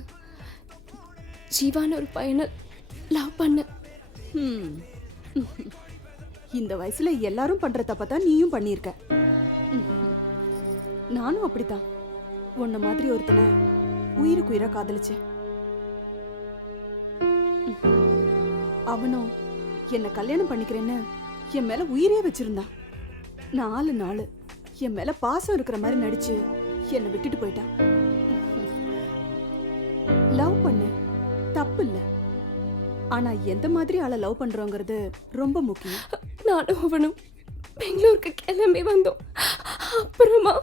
ஜீவான ஒரு பையனை லவ் பண்ண. இந்த வயசுல எல்லாரும் பண்ற தப்பதான் நீயும் பண்ணியிருக்க. நானும் அப்படித்தான் உன்ன மாதிரி ஒருத்தனை உயிருக்கு உயிரா காதலிச்சேன். அவனும் என்ன கல்யாணம் பண்ணிக்கிறேன்னு என் மேல உயிரே வச்சிருந்தான். 4 நாள் என் மேல பாசம் இருக்கிற மாதிரி நடிச்சு என்னை விட்டுட்டு போயிட்டான். லவ் பண்ண தப்பு இல்ல, ஆனா எந்த மாதிரி ஆளை லவ் பண்றோங்கிறது ரொம்ப முக்கியம். நானும் அவனும் பெங்களூருக்கு கிளம்பி வந்தோம். அப்புறமா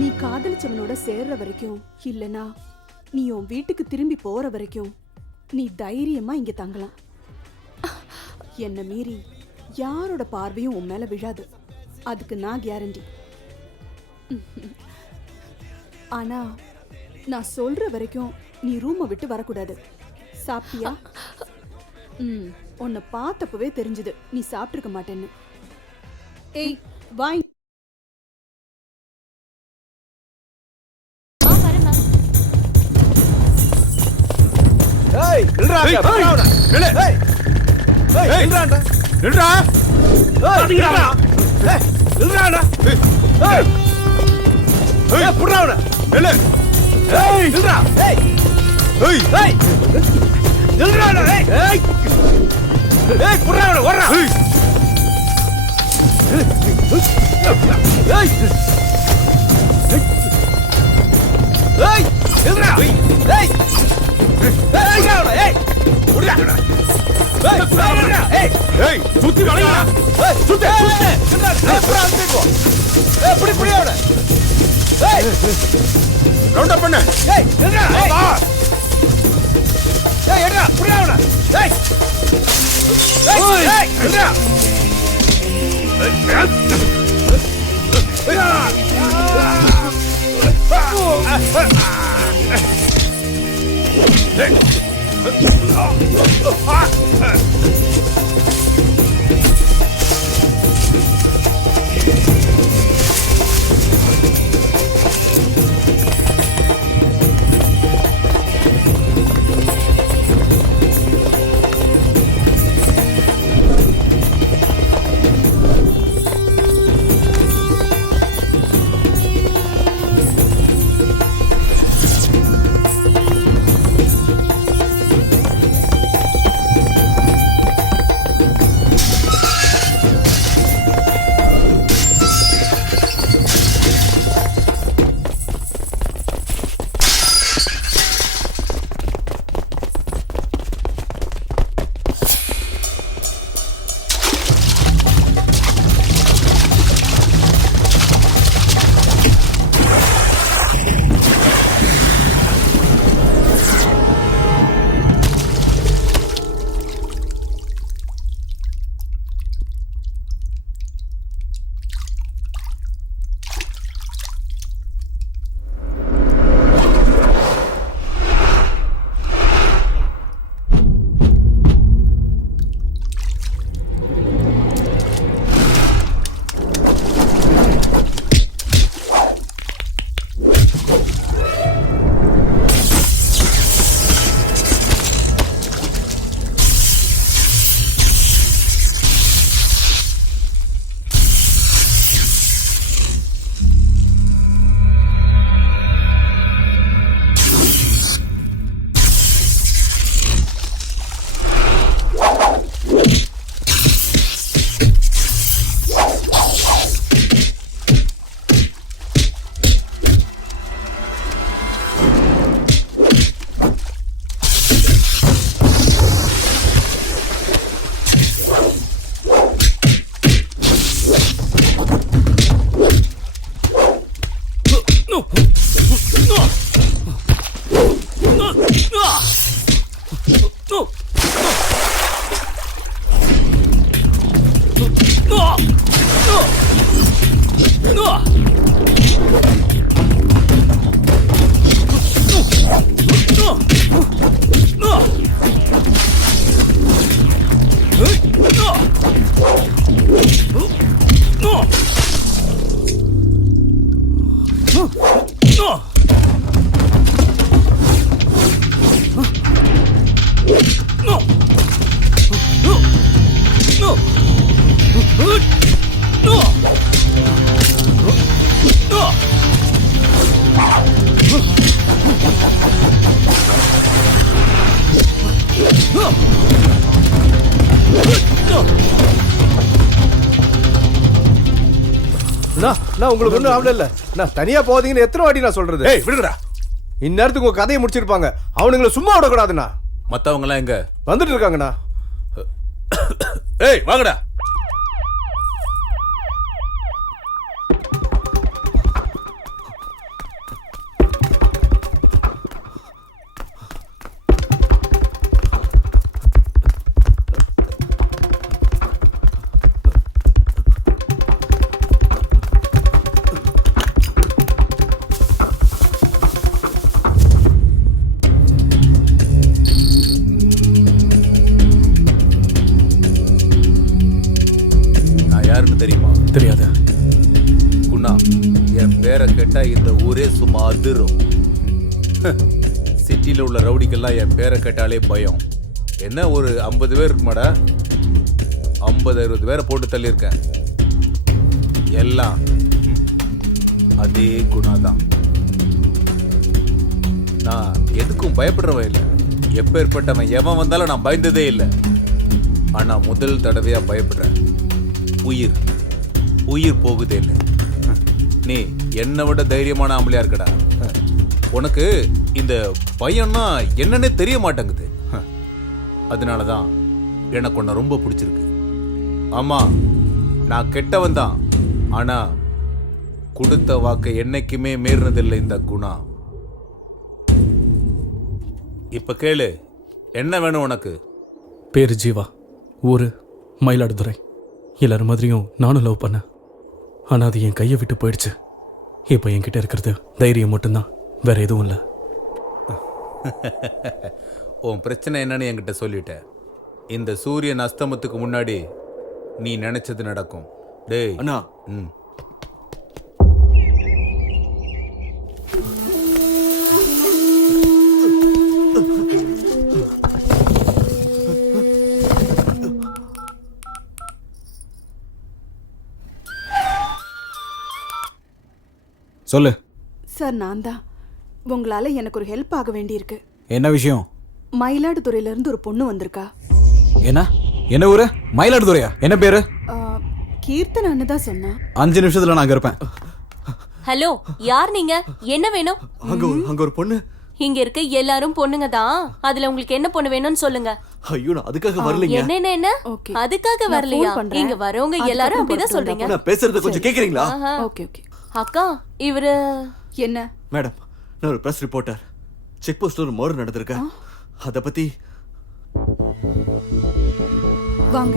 நீ காதலிச்சவனோட சேர்ற வரைக்கும் இல்லனா நீ உன் வீட்டுக்கு திரும்பி போற வரைக்கும் நீ தைரியமா இங்க தங்கலாம். என்ன மீறி யாரோட பார்வையும் உன் மேல விழாது, அதுக்கு நான் கேரண்டி. ஆனா நான் சொல்ற வரைக்கும் நீ ரூமை விட்டு வரக்கூடாது. சாப்பிட்டியா? உன்னை பார்த்தப்பவே தெரிஞ்சது நீ சாப்பிட்டிருக்க மாட்டேன்னு. ஏய் வாய். ஏய் நில்றா நில்றா நில்லு. ஏய் ஏய் நில்றா நில்றா. ஏய் நில்றா. ஏய் நில்றா. ஏய் ஏய் புடுறா. நில்லு. ஏய் நில்றா. ஏய் ஏய் ஏய் நில்றா. ஏய் ஏய் ஏய் புடுறா ஓடுறா. ஏய் ஏய் ஏய் நில்றா. ஏய் சுத்தி பண்ண. உங்களுக்கு ஒன்றும் ஆகல இல்ல நான் தனியா போதீங்கன்னு எத்தனை வாட்டி நான் சொல்றது? ஏய் விடுடா. இந்நேரத்துக்கு உங்க கதையை முடிச்சிருப்பாங்க. அவனுங்களை சும்மா விடக்கூடாதுண்ணா. மத்தவங்க எல்லாம் எங்க? வந்துட்டு இருக்காங்கண்ணா. ஏய் வாங்கடா. தெரியுமா? தெரியாது. குணா, என் பேரை கேட்டா இந்த ஊரே சும்மா அதிரும். சிட்டியில் உள்ள ரவுடிக்கெல்லாம் என் பேரை கேட்டாலே பயம். என்ன ஒரு 50 பேர் இருக்குமாடா? 50-60 பேரை போட்டு தள்ளியிருக்கேன். எல்லாம் அதே குணா தான். நான் எதுக்கும் பயப்படுறவன் இல்லை. எப்பேற்பட்டவன் எவன் வந்தாலும் நான் பயந்ததே இல்லை. ஆனா முதல் தடவையா பயப்படுறேன். உயிர் போகுதேன்னு. நீ என்னை விட தைரியமான ஆம்பளையா இருக்கடா. உனக்கு இந்த பையன்னா என்னன்னே தெரிய மாட்டேங்குது. அதனாலதான் எனக்கு உன்னை ரொம்ப பிடிச்சிருக்கு. ஆமா, நான் கெட்டவன் தான். ஆனா கொடுத்த வாக்கை என்னைக்குமே மீறினதில்லை இந்த குணா. இப்ப கேளு, என்ன வேணும் உனக்கு? பேரு ஜீவா, ஊரு மயிலாடுதுறை. எல்லாரும் மாதிரியும் நானும் லவ் பண்ணேன். ஆனால் அது என் கையை விட்டு போயிடுச்சு. இப்போ என்கிட்ட இருக்கிறது தைரியம் மட்டும்தான், வேற எதுவும் இல்லை. உன் பிரச்சனை என்னன்னு என்கிட்ட சொல்லிட்ட. இந்த சூரியன் அஸ்தமத்துக்கு முன்னாடி நீ நினைச்சது நடக்கும். டேய் அண்ணா. சொல்லு சார். நான் தான். உங்களால எனக்கு ஒரு ஹெல்ப் ஆக வேண்டியிருக்கு. என்ன விஷயம்? மயிலாடுதுறையில இருந்து ஒரு பொண்ணு வந்திருக்கா. என்ன ஊரு? மயிலாடுதுறையா? என்ன பேரு? கீர்த்தனான்னு தான் சொன்னா. 5 நிமிஷத்துல நான் அங்க இருப்பேன். ஹலோ, யார் நீங்க? என்ன வேணும்? அங்க ஒரு பொண்ணு. இங்க இருக்க எல்லாரும் பொண்ணுங்க தான். அதுல உங்களுக்கு என்ன பொண்ணு வேணும்னு சொல்லுங்க. ஐயோ, நான் அதுக்காக வரலைங்க. என்ன அதுக்காக வரலையா? இங்க வரவங்க எல்லாரும் அப்படிதான் சொல்றீங்க. நான் பேசுறத கொஞ்சம் கேக்குறீங்களா? Okay okay. அக்கா, இவரு என்ன? மேடம், நான் ஒரு பிரஸ் ரிப்போர்ட்டர். செக் போஸ்ட்ல ஒரு மர்டர் நடந்திருக்கு. அத பத்தி வாங்க.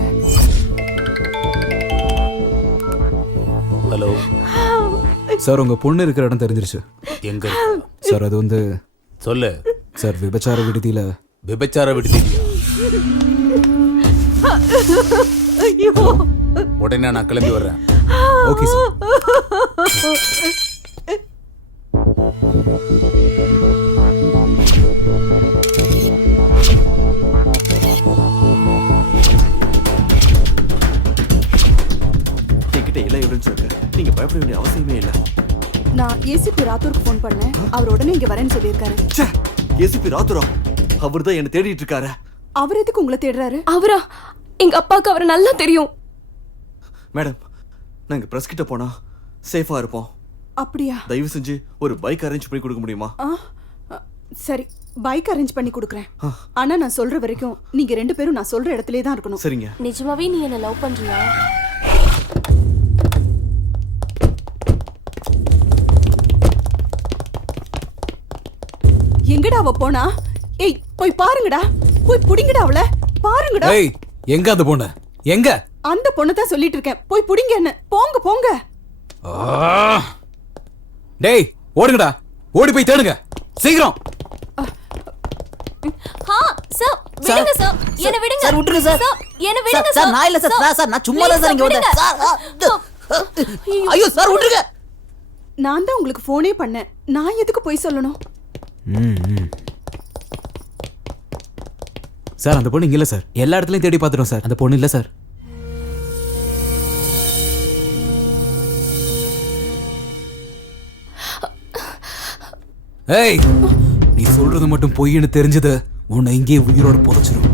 ஹலோ சார், உங்க பொண்ணு இருக்கிற இடம் தெரிஞ்சிருச்சு. எங்க சார்? அது வந்து சொல்லு சார், விபச்சார விடுதியில. விபச்சார விடுதியில? உடனே நான் கிளம்பி வர்றேன். Okay sir. என்கிட்ட எல்லா எவிடன்ஸும் இருக்கு. நீங்க பயப்பட வேண்டிய அவசியமே இல்லை. நான் ஏசிபி ராத்தூருக்கு ஃபோன் பண்ணேன். அவர் உடனே இங்க வரேன்னு சொல்லியிருக்காரு. ஏசிபி ராத்தூரா? அவர் தான் என்ன தேடிட்டு இருக்காரு. அவர் எதுக்கு உங்களை தேடுறாரு? அவரா? எங்க அப்பாவுக்கு அவரை நல்லா தெரியும். மேடம், நாங்க பிரஸ் கிட்ட போனா சேஃபா இருப்போம். அப்படியா? தயவு செஞ்சு ஒரு பைக் அரேஞ்ச் பண்ணி கொடுக்க முடியுமா? சரி, பைக் அரேஞ்ச் பண்ணி கொடுக்குறேன். ஆனா நான் சொல்ற வரைக்கும் நீங்க 2 பேரும் நான் சொல்ற இடத்துலயே தான் இருக்கணும். சரிங்க. நிஜமாவே நீ என்ன லவ் பண்றியா? எங்கடா அவ போனா? ஏய், போய் பாருங்கடா. போய் புடிங்கடா அவள. பாருங்கடா. ஏய், எங்க அந்த பொண்ணு? எங்க? அந்த பொண்ணை தான் சொல்லிட்டு இருக்கேன். போய் புடிங்க என்ன. போங்க போங்க. டேய் ஓடுங்கடா, ஓடி போய் தேடுங்க சீக்கிரம். சார் விடுங்க சார், என்ன விடுங்க சார், விட்டுருங்க சார். என்ன விடுங்க சார், நான் இல்ல சார். சார், நான் சும்மா தான் சார் இங்க வந்தேன். சார், ஐயோ சார், விட்டுருங்க. நான் தான் உங்களுக்கு போனே பண்ணேன். நான் எதுக்கு போய் சொல்லணும்? சார் அந்த பொண்ணு இங்க இல்ல சார். எல்லா இடத்துலயும் தேடி பார்த்துட்டோம் சார். அந்த பொண்ணு இல்ல சார். ஏய், நீ சொல்றது மட்டும் பொய்ன்னு தெரிஞ்சது உன்னை இங்கே உயிரோட புதைச்சிரும்.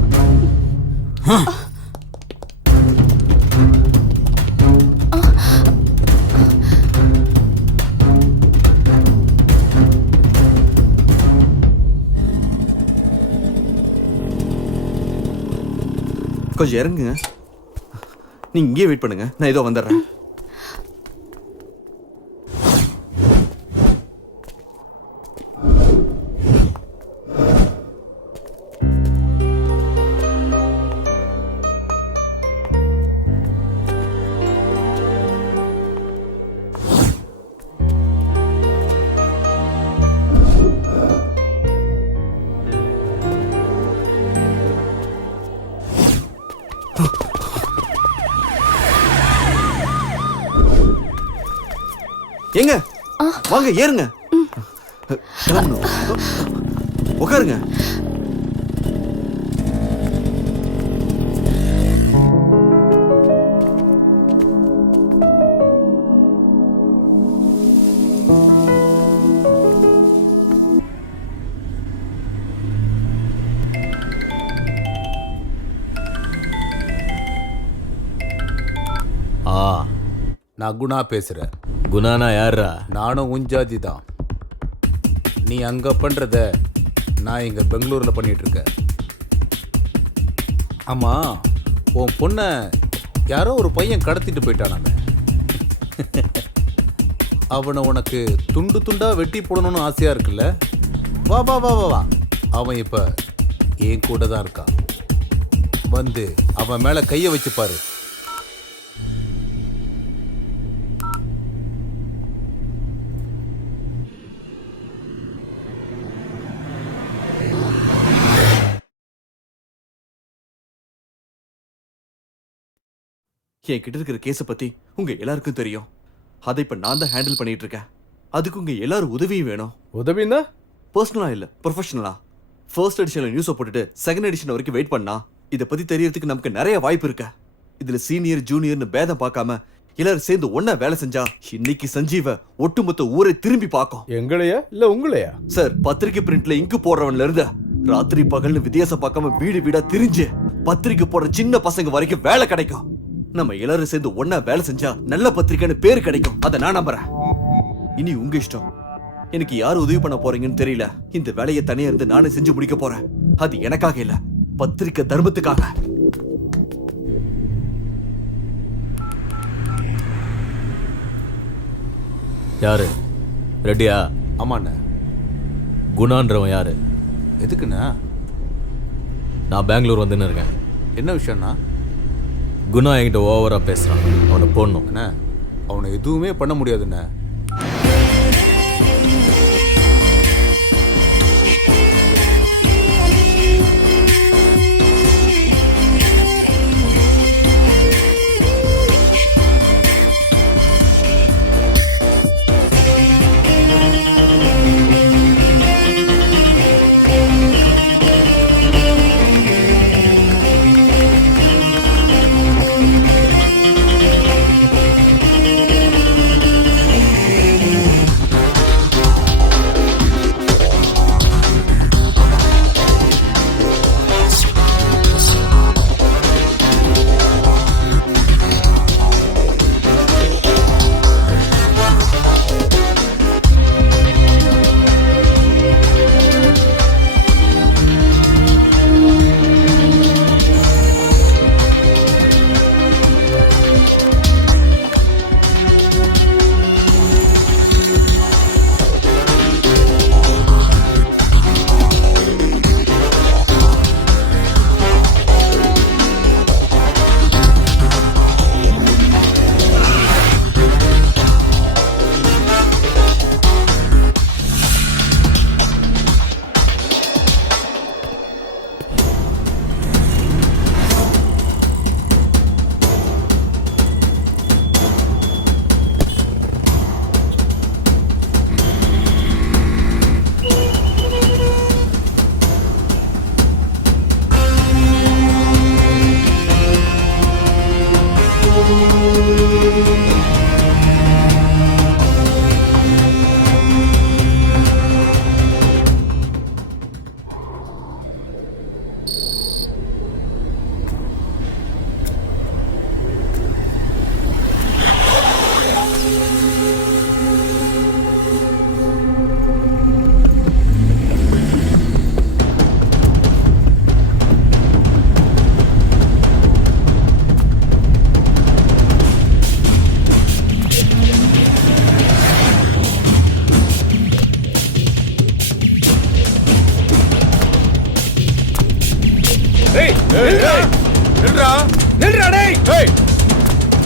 கொஞ்சம் இறங்குங்க. நீங்க இங்கே வெயிட் பண்ணுங்க, நான் ஏதோ வந்துடுறேன். எங்க வாங்க, ஏறுங்க. உட்காருங்க. நான் குணா பேசுறேன். குணானா யாரா? நானும் உஞ்சாதி தான். நீ அங்க பண்றத நான் இங்க பெங்களூர்ல பண்ணிட்டு இருக்கேன். ஆமா, உன் பொண்ண யாரோ ஒரு பையன் கடத்திட்டு போயிட்டானாமே. அவனை உனக்கு துண்டு துண்டா வெட்டி போடணும்னு ஆசையா இருக்குல்ல? வா வா வா வா வா. அவன் இப்ப என் கூட தான் இருக்கான். வந்து அவன் மேல கைய வச்சு பாரு. என் கிட்ட இருக்கிற கேஸை பத்தி உங்க எல்லாருக்கும் தெரியும். அதை இப்ப நான் தான் ஹேண்டில் பண்ணிட்டு இருக்கேன். அதுக்கு உங்க எல்லாரும் உதவியும் வேணும். உதவினா பர்சனலா இல்ல, ப்ரொஃபஷனலா. ஃபர்ஸ்ட் எடிஷன்ல நியூஸை போட்டுட்டு செகண்ட் எடிஷன் வரைக்கும் வெயிட் பண்ணா இதை பத்தி தெரியறதுக்கு நமக்கு நிறைய வாய்ப்பு இருக்கு. இதுல சீனியர் ஜூனியர்னு பேதம் பார்க்காம எல்லாரும் சேர்ந்து ஒன்னா வேலை செஞ்சா இன்னைக்கு சஞ்சீவ ஒட்டுமொத்த ஊரை திரும்பி பார்க்கும். எங்களையா இல்ல உங்களையா? சார், பத்திரிக்கை பிரிண்ட்ல இங்கு போடுறவன்ல இருந்து ராத்திரி பகல்னு வித்தியாசம் பார்க்காம வீடு வீடா திரிஞ்சு பத்திரிக்கை போடுற சின்ன பசங்க வரைக்கும் வேலை கிடைக்கும். நம்ம எல்லாரும் சேர்ந்து ஒன்னா வேலை செஞ்சா நல்ல பத்திரிக்கைன்னு பேரு கிடைக்கும். அதை நான் நம்புறேன். இனி உங்க இஷ்டம். எனக்கு யார் உதவி பண்ண போறீங்கன்னு தெரியல. இந்த வேலையை தனியா இருந்து நானே செஞ்சு முடிக்க போறேன். அது எனக்காக இல்ல, பத்திரிக்கை தர்மத்துக்காக. யாரு? ரெடியா? ஆமாண்ண. குணான்றவன் யாரு? எதுக்குண்ணா? நான் பெங்களூர் வந்துன்னு இருக்கேன். என்ன விஷயம்னா? குணா என்கிட்ட ஓவரா பேசுறான். அவனை போடணும். அண்ணா, அவனை எதுவுமே பண்ண முடியாதுண்ணே.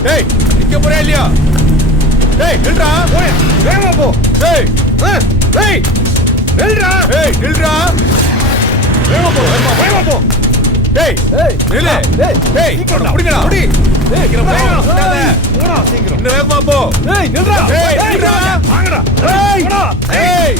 டேய் நிக்க போறியா இல்லையா? டேய் நில்றா, வேகமா போ. டேய் டேய் நில்றா, நில்றா, வேகமா போ, வேகமா போ. டேய் நில்லு, டேய் புடிங்கடா, புடி. டேய் போடா சீக்கிரம், இன்னும் வேகமா போ. டேய் நில்றா, நில்றா, வாங்கடா. டேய்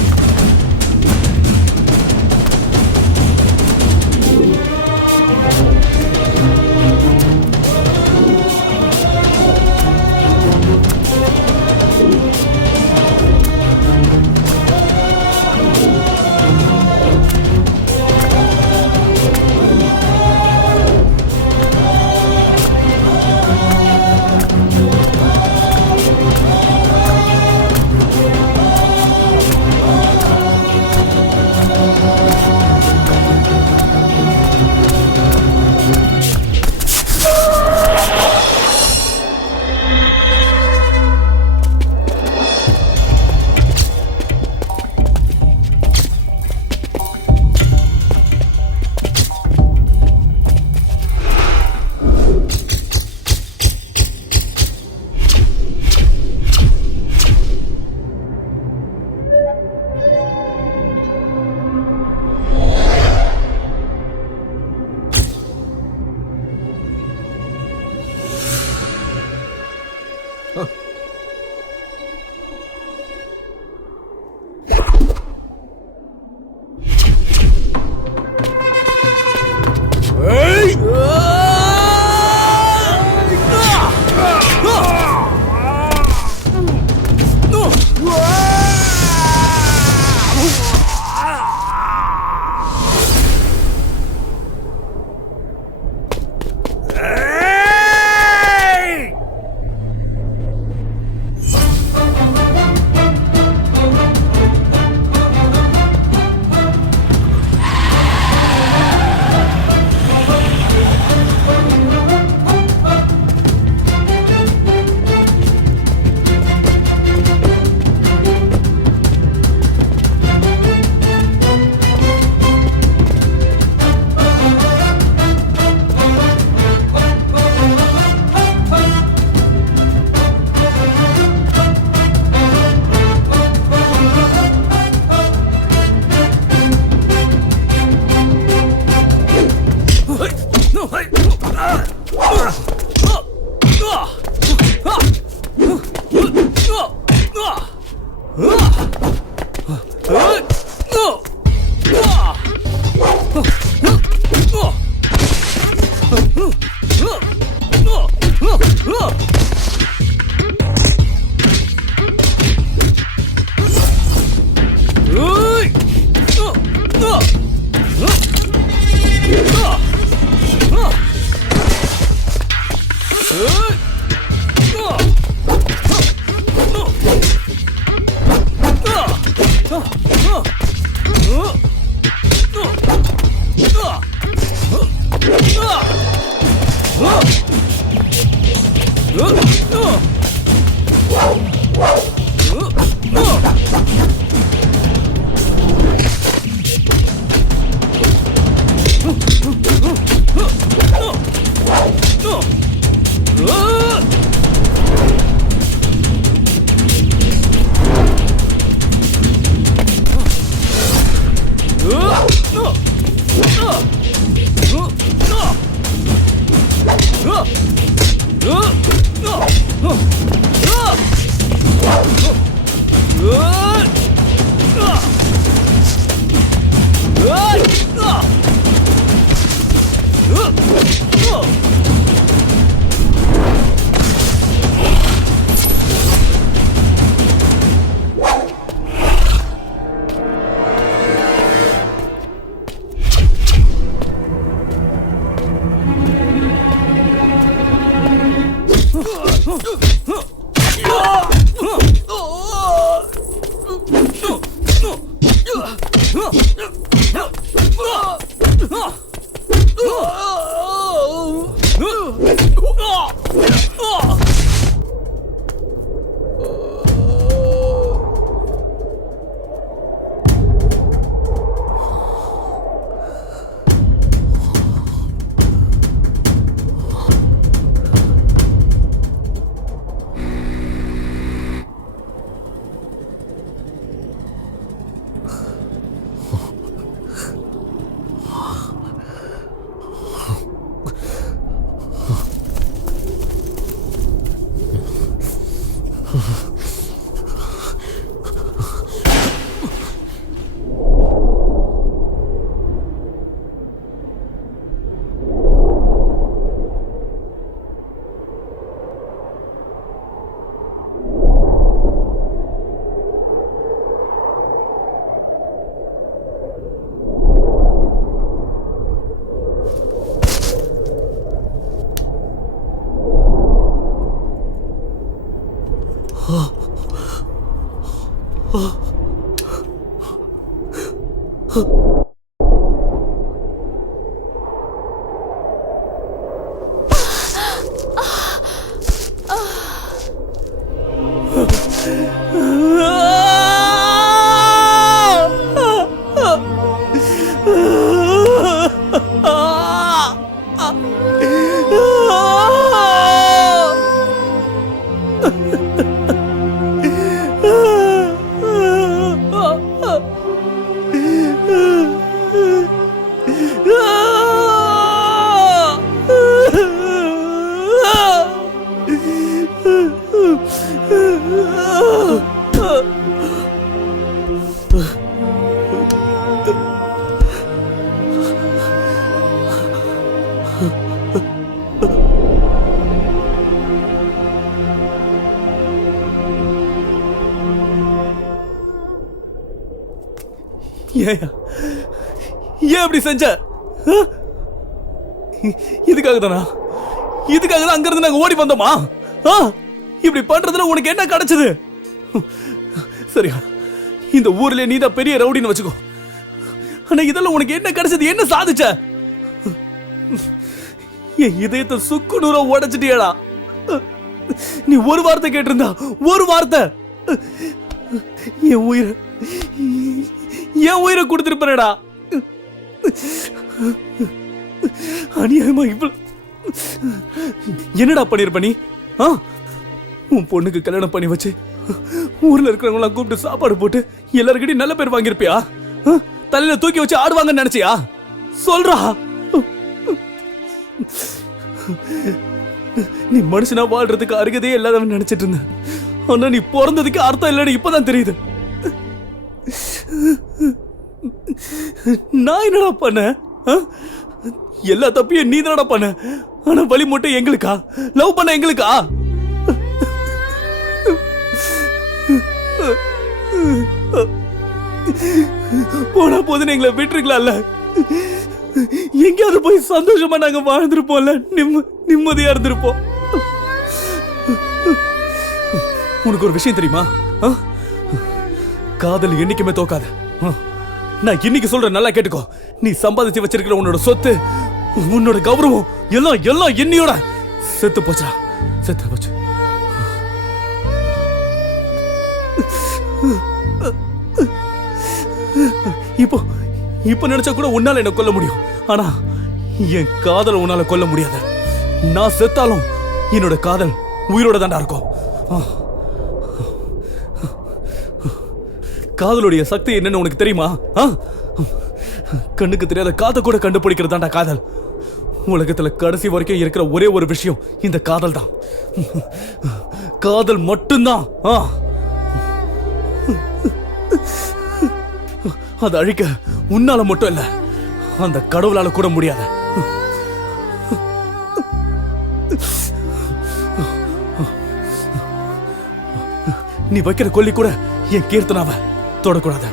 ஏன் அப்படி செஞ்ச? இதுக்காக தானா? இதுக்காக தான் அங்கிருந்து நாங்க ஓடி வந்தோமா? இப்படி பண்றதுல உனக்கு என்ன கிடைச்சது? சரியா, இந்த ஊர்ல நீதான் பெரிய ரவுடின்னு வச்சுக்கோ. ஆனா இதெல்லாம் உனக்கு என்ன கிடைச்சது? என்ன சாதிச்ச? என் இதயத்தை சுக்கு நூறா உடைச்சிட்டியடா. நீ ஒரு வார்த்தை கேட்டிருந்தா, ஒரு வார்த்தை, என் உயிரை கொடுத்திருப்பா. அநியாயமா இவ்வளவு என்னடா பண்ணிருப்ப நீ? உன் பொண்ணுக்கு கல்யாணம் பண்ணி வச்சு ஊர்ல இருக்கிறவங்க கூப்பிட்டு சாப்பாடு போட்டு எல்லாருக்கிட்டையும் நல்ல பேர் வாங்கிருப்பியா? தலையில தூக்கி வச்சு ஆடுவாங்கன்னு நினைச்சியா? சொல்றா, நீ மனுஷனா வாழ்றதுக்கு அருகதே இல்லாதவன் நினைச்சிட்டு இருந்த. ஆனா நீ பிறந்ததுக்கு அர்த்தம் இல்லைன்னு இப்பதான் தெரியுது. நான் என்னடா பண்ண? எல்லா தப்பையும் நீ தானடா பண்ண. ஆனா வழி மட்டும் எங்களுக்கா? லவ் பண்ண எங்களுக்கா? போனா போதுன்னு எங்களை விட்டுருக்கலாம்ல. எங்கேயாவது போய் சந்தோஷமா நாங்க வாழ்ந்திருப்போம்ல, நிம்மதியா இருந்திருப்போம். உனக்கு ஒரு விஷயம் தெரியுமா? காதல் என்னைக்குமே தோக்காத. நான் இன்னைக்கு சொல்றேன், நல்லா கேட்டுக்கோ. நீ சம்பாதிச்சு வச்சிருக்கிற உன்னோட சொத்து, உன்னோட கௌரவம் எல்லாம் எல்லாம் என்னையோட செத்து போச்சுடா, செத்து போச்சு. இப்போ இப்போ நினைச்சா கூட உன்னால என்ன கொல்ல முடியும். ஆனா என் காதல் உன்னால கொல்ல முடியாது. நான் செத்தாலும் என்னோட காதல் உயிரோட தாண்டா இருக்கும். காதலுடைய சக்தி என்னன்னு உனக்கு தெரியுமா? கண்ணுக்கு தெரியாத காதை கூட கண்டுபிடிக்கிறதாண்டா காதல். உலகத்துல கடைசி வரைக்கும் இருக்கிற ஒரே ஒரு விஷயம் இந்த காதல் தான். காதல் மட்டும்தான். அதை அழிக்க உன்னால மட்டும் இல்ல, அந்த கடவுளால கூட முடியாது. நீ வைக்கிற கொல்லி கூட என் கீர்த்தனாவை தொடக்கூடாது.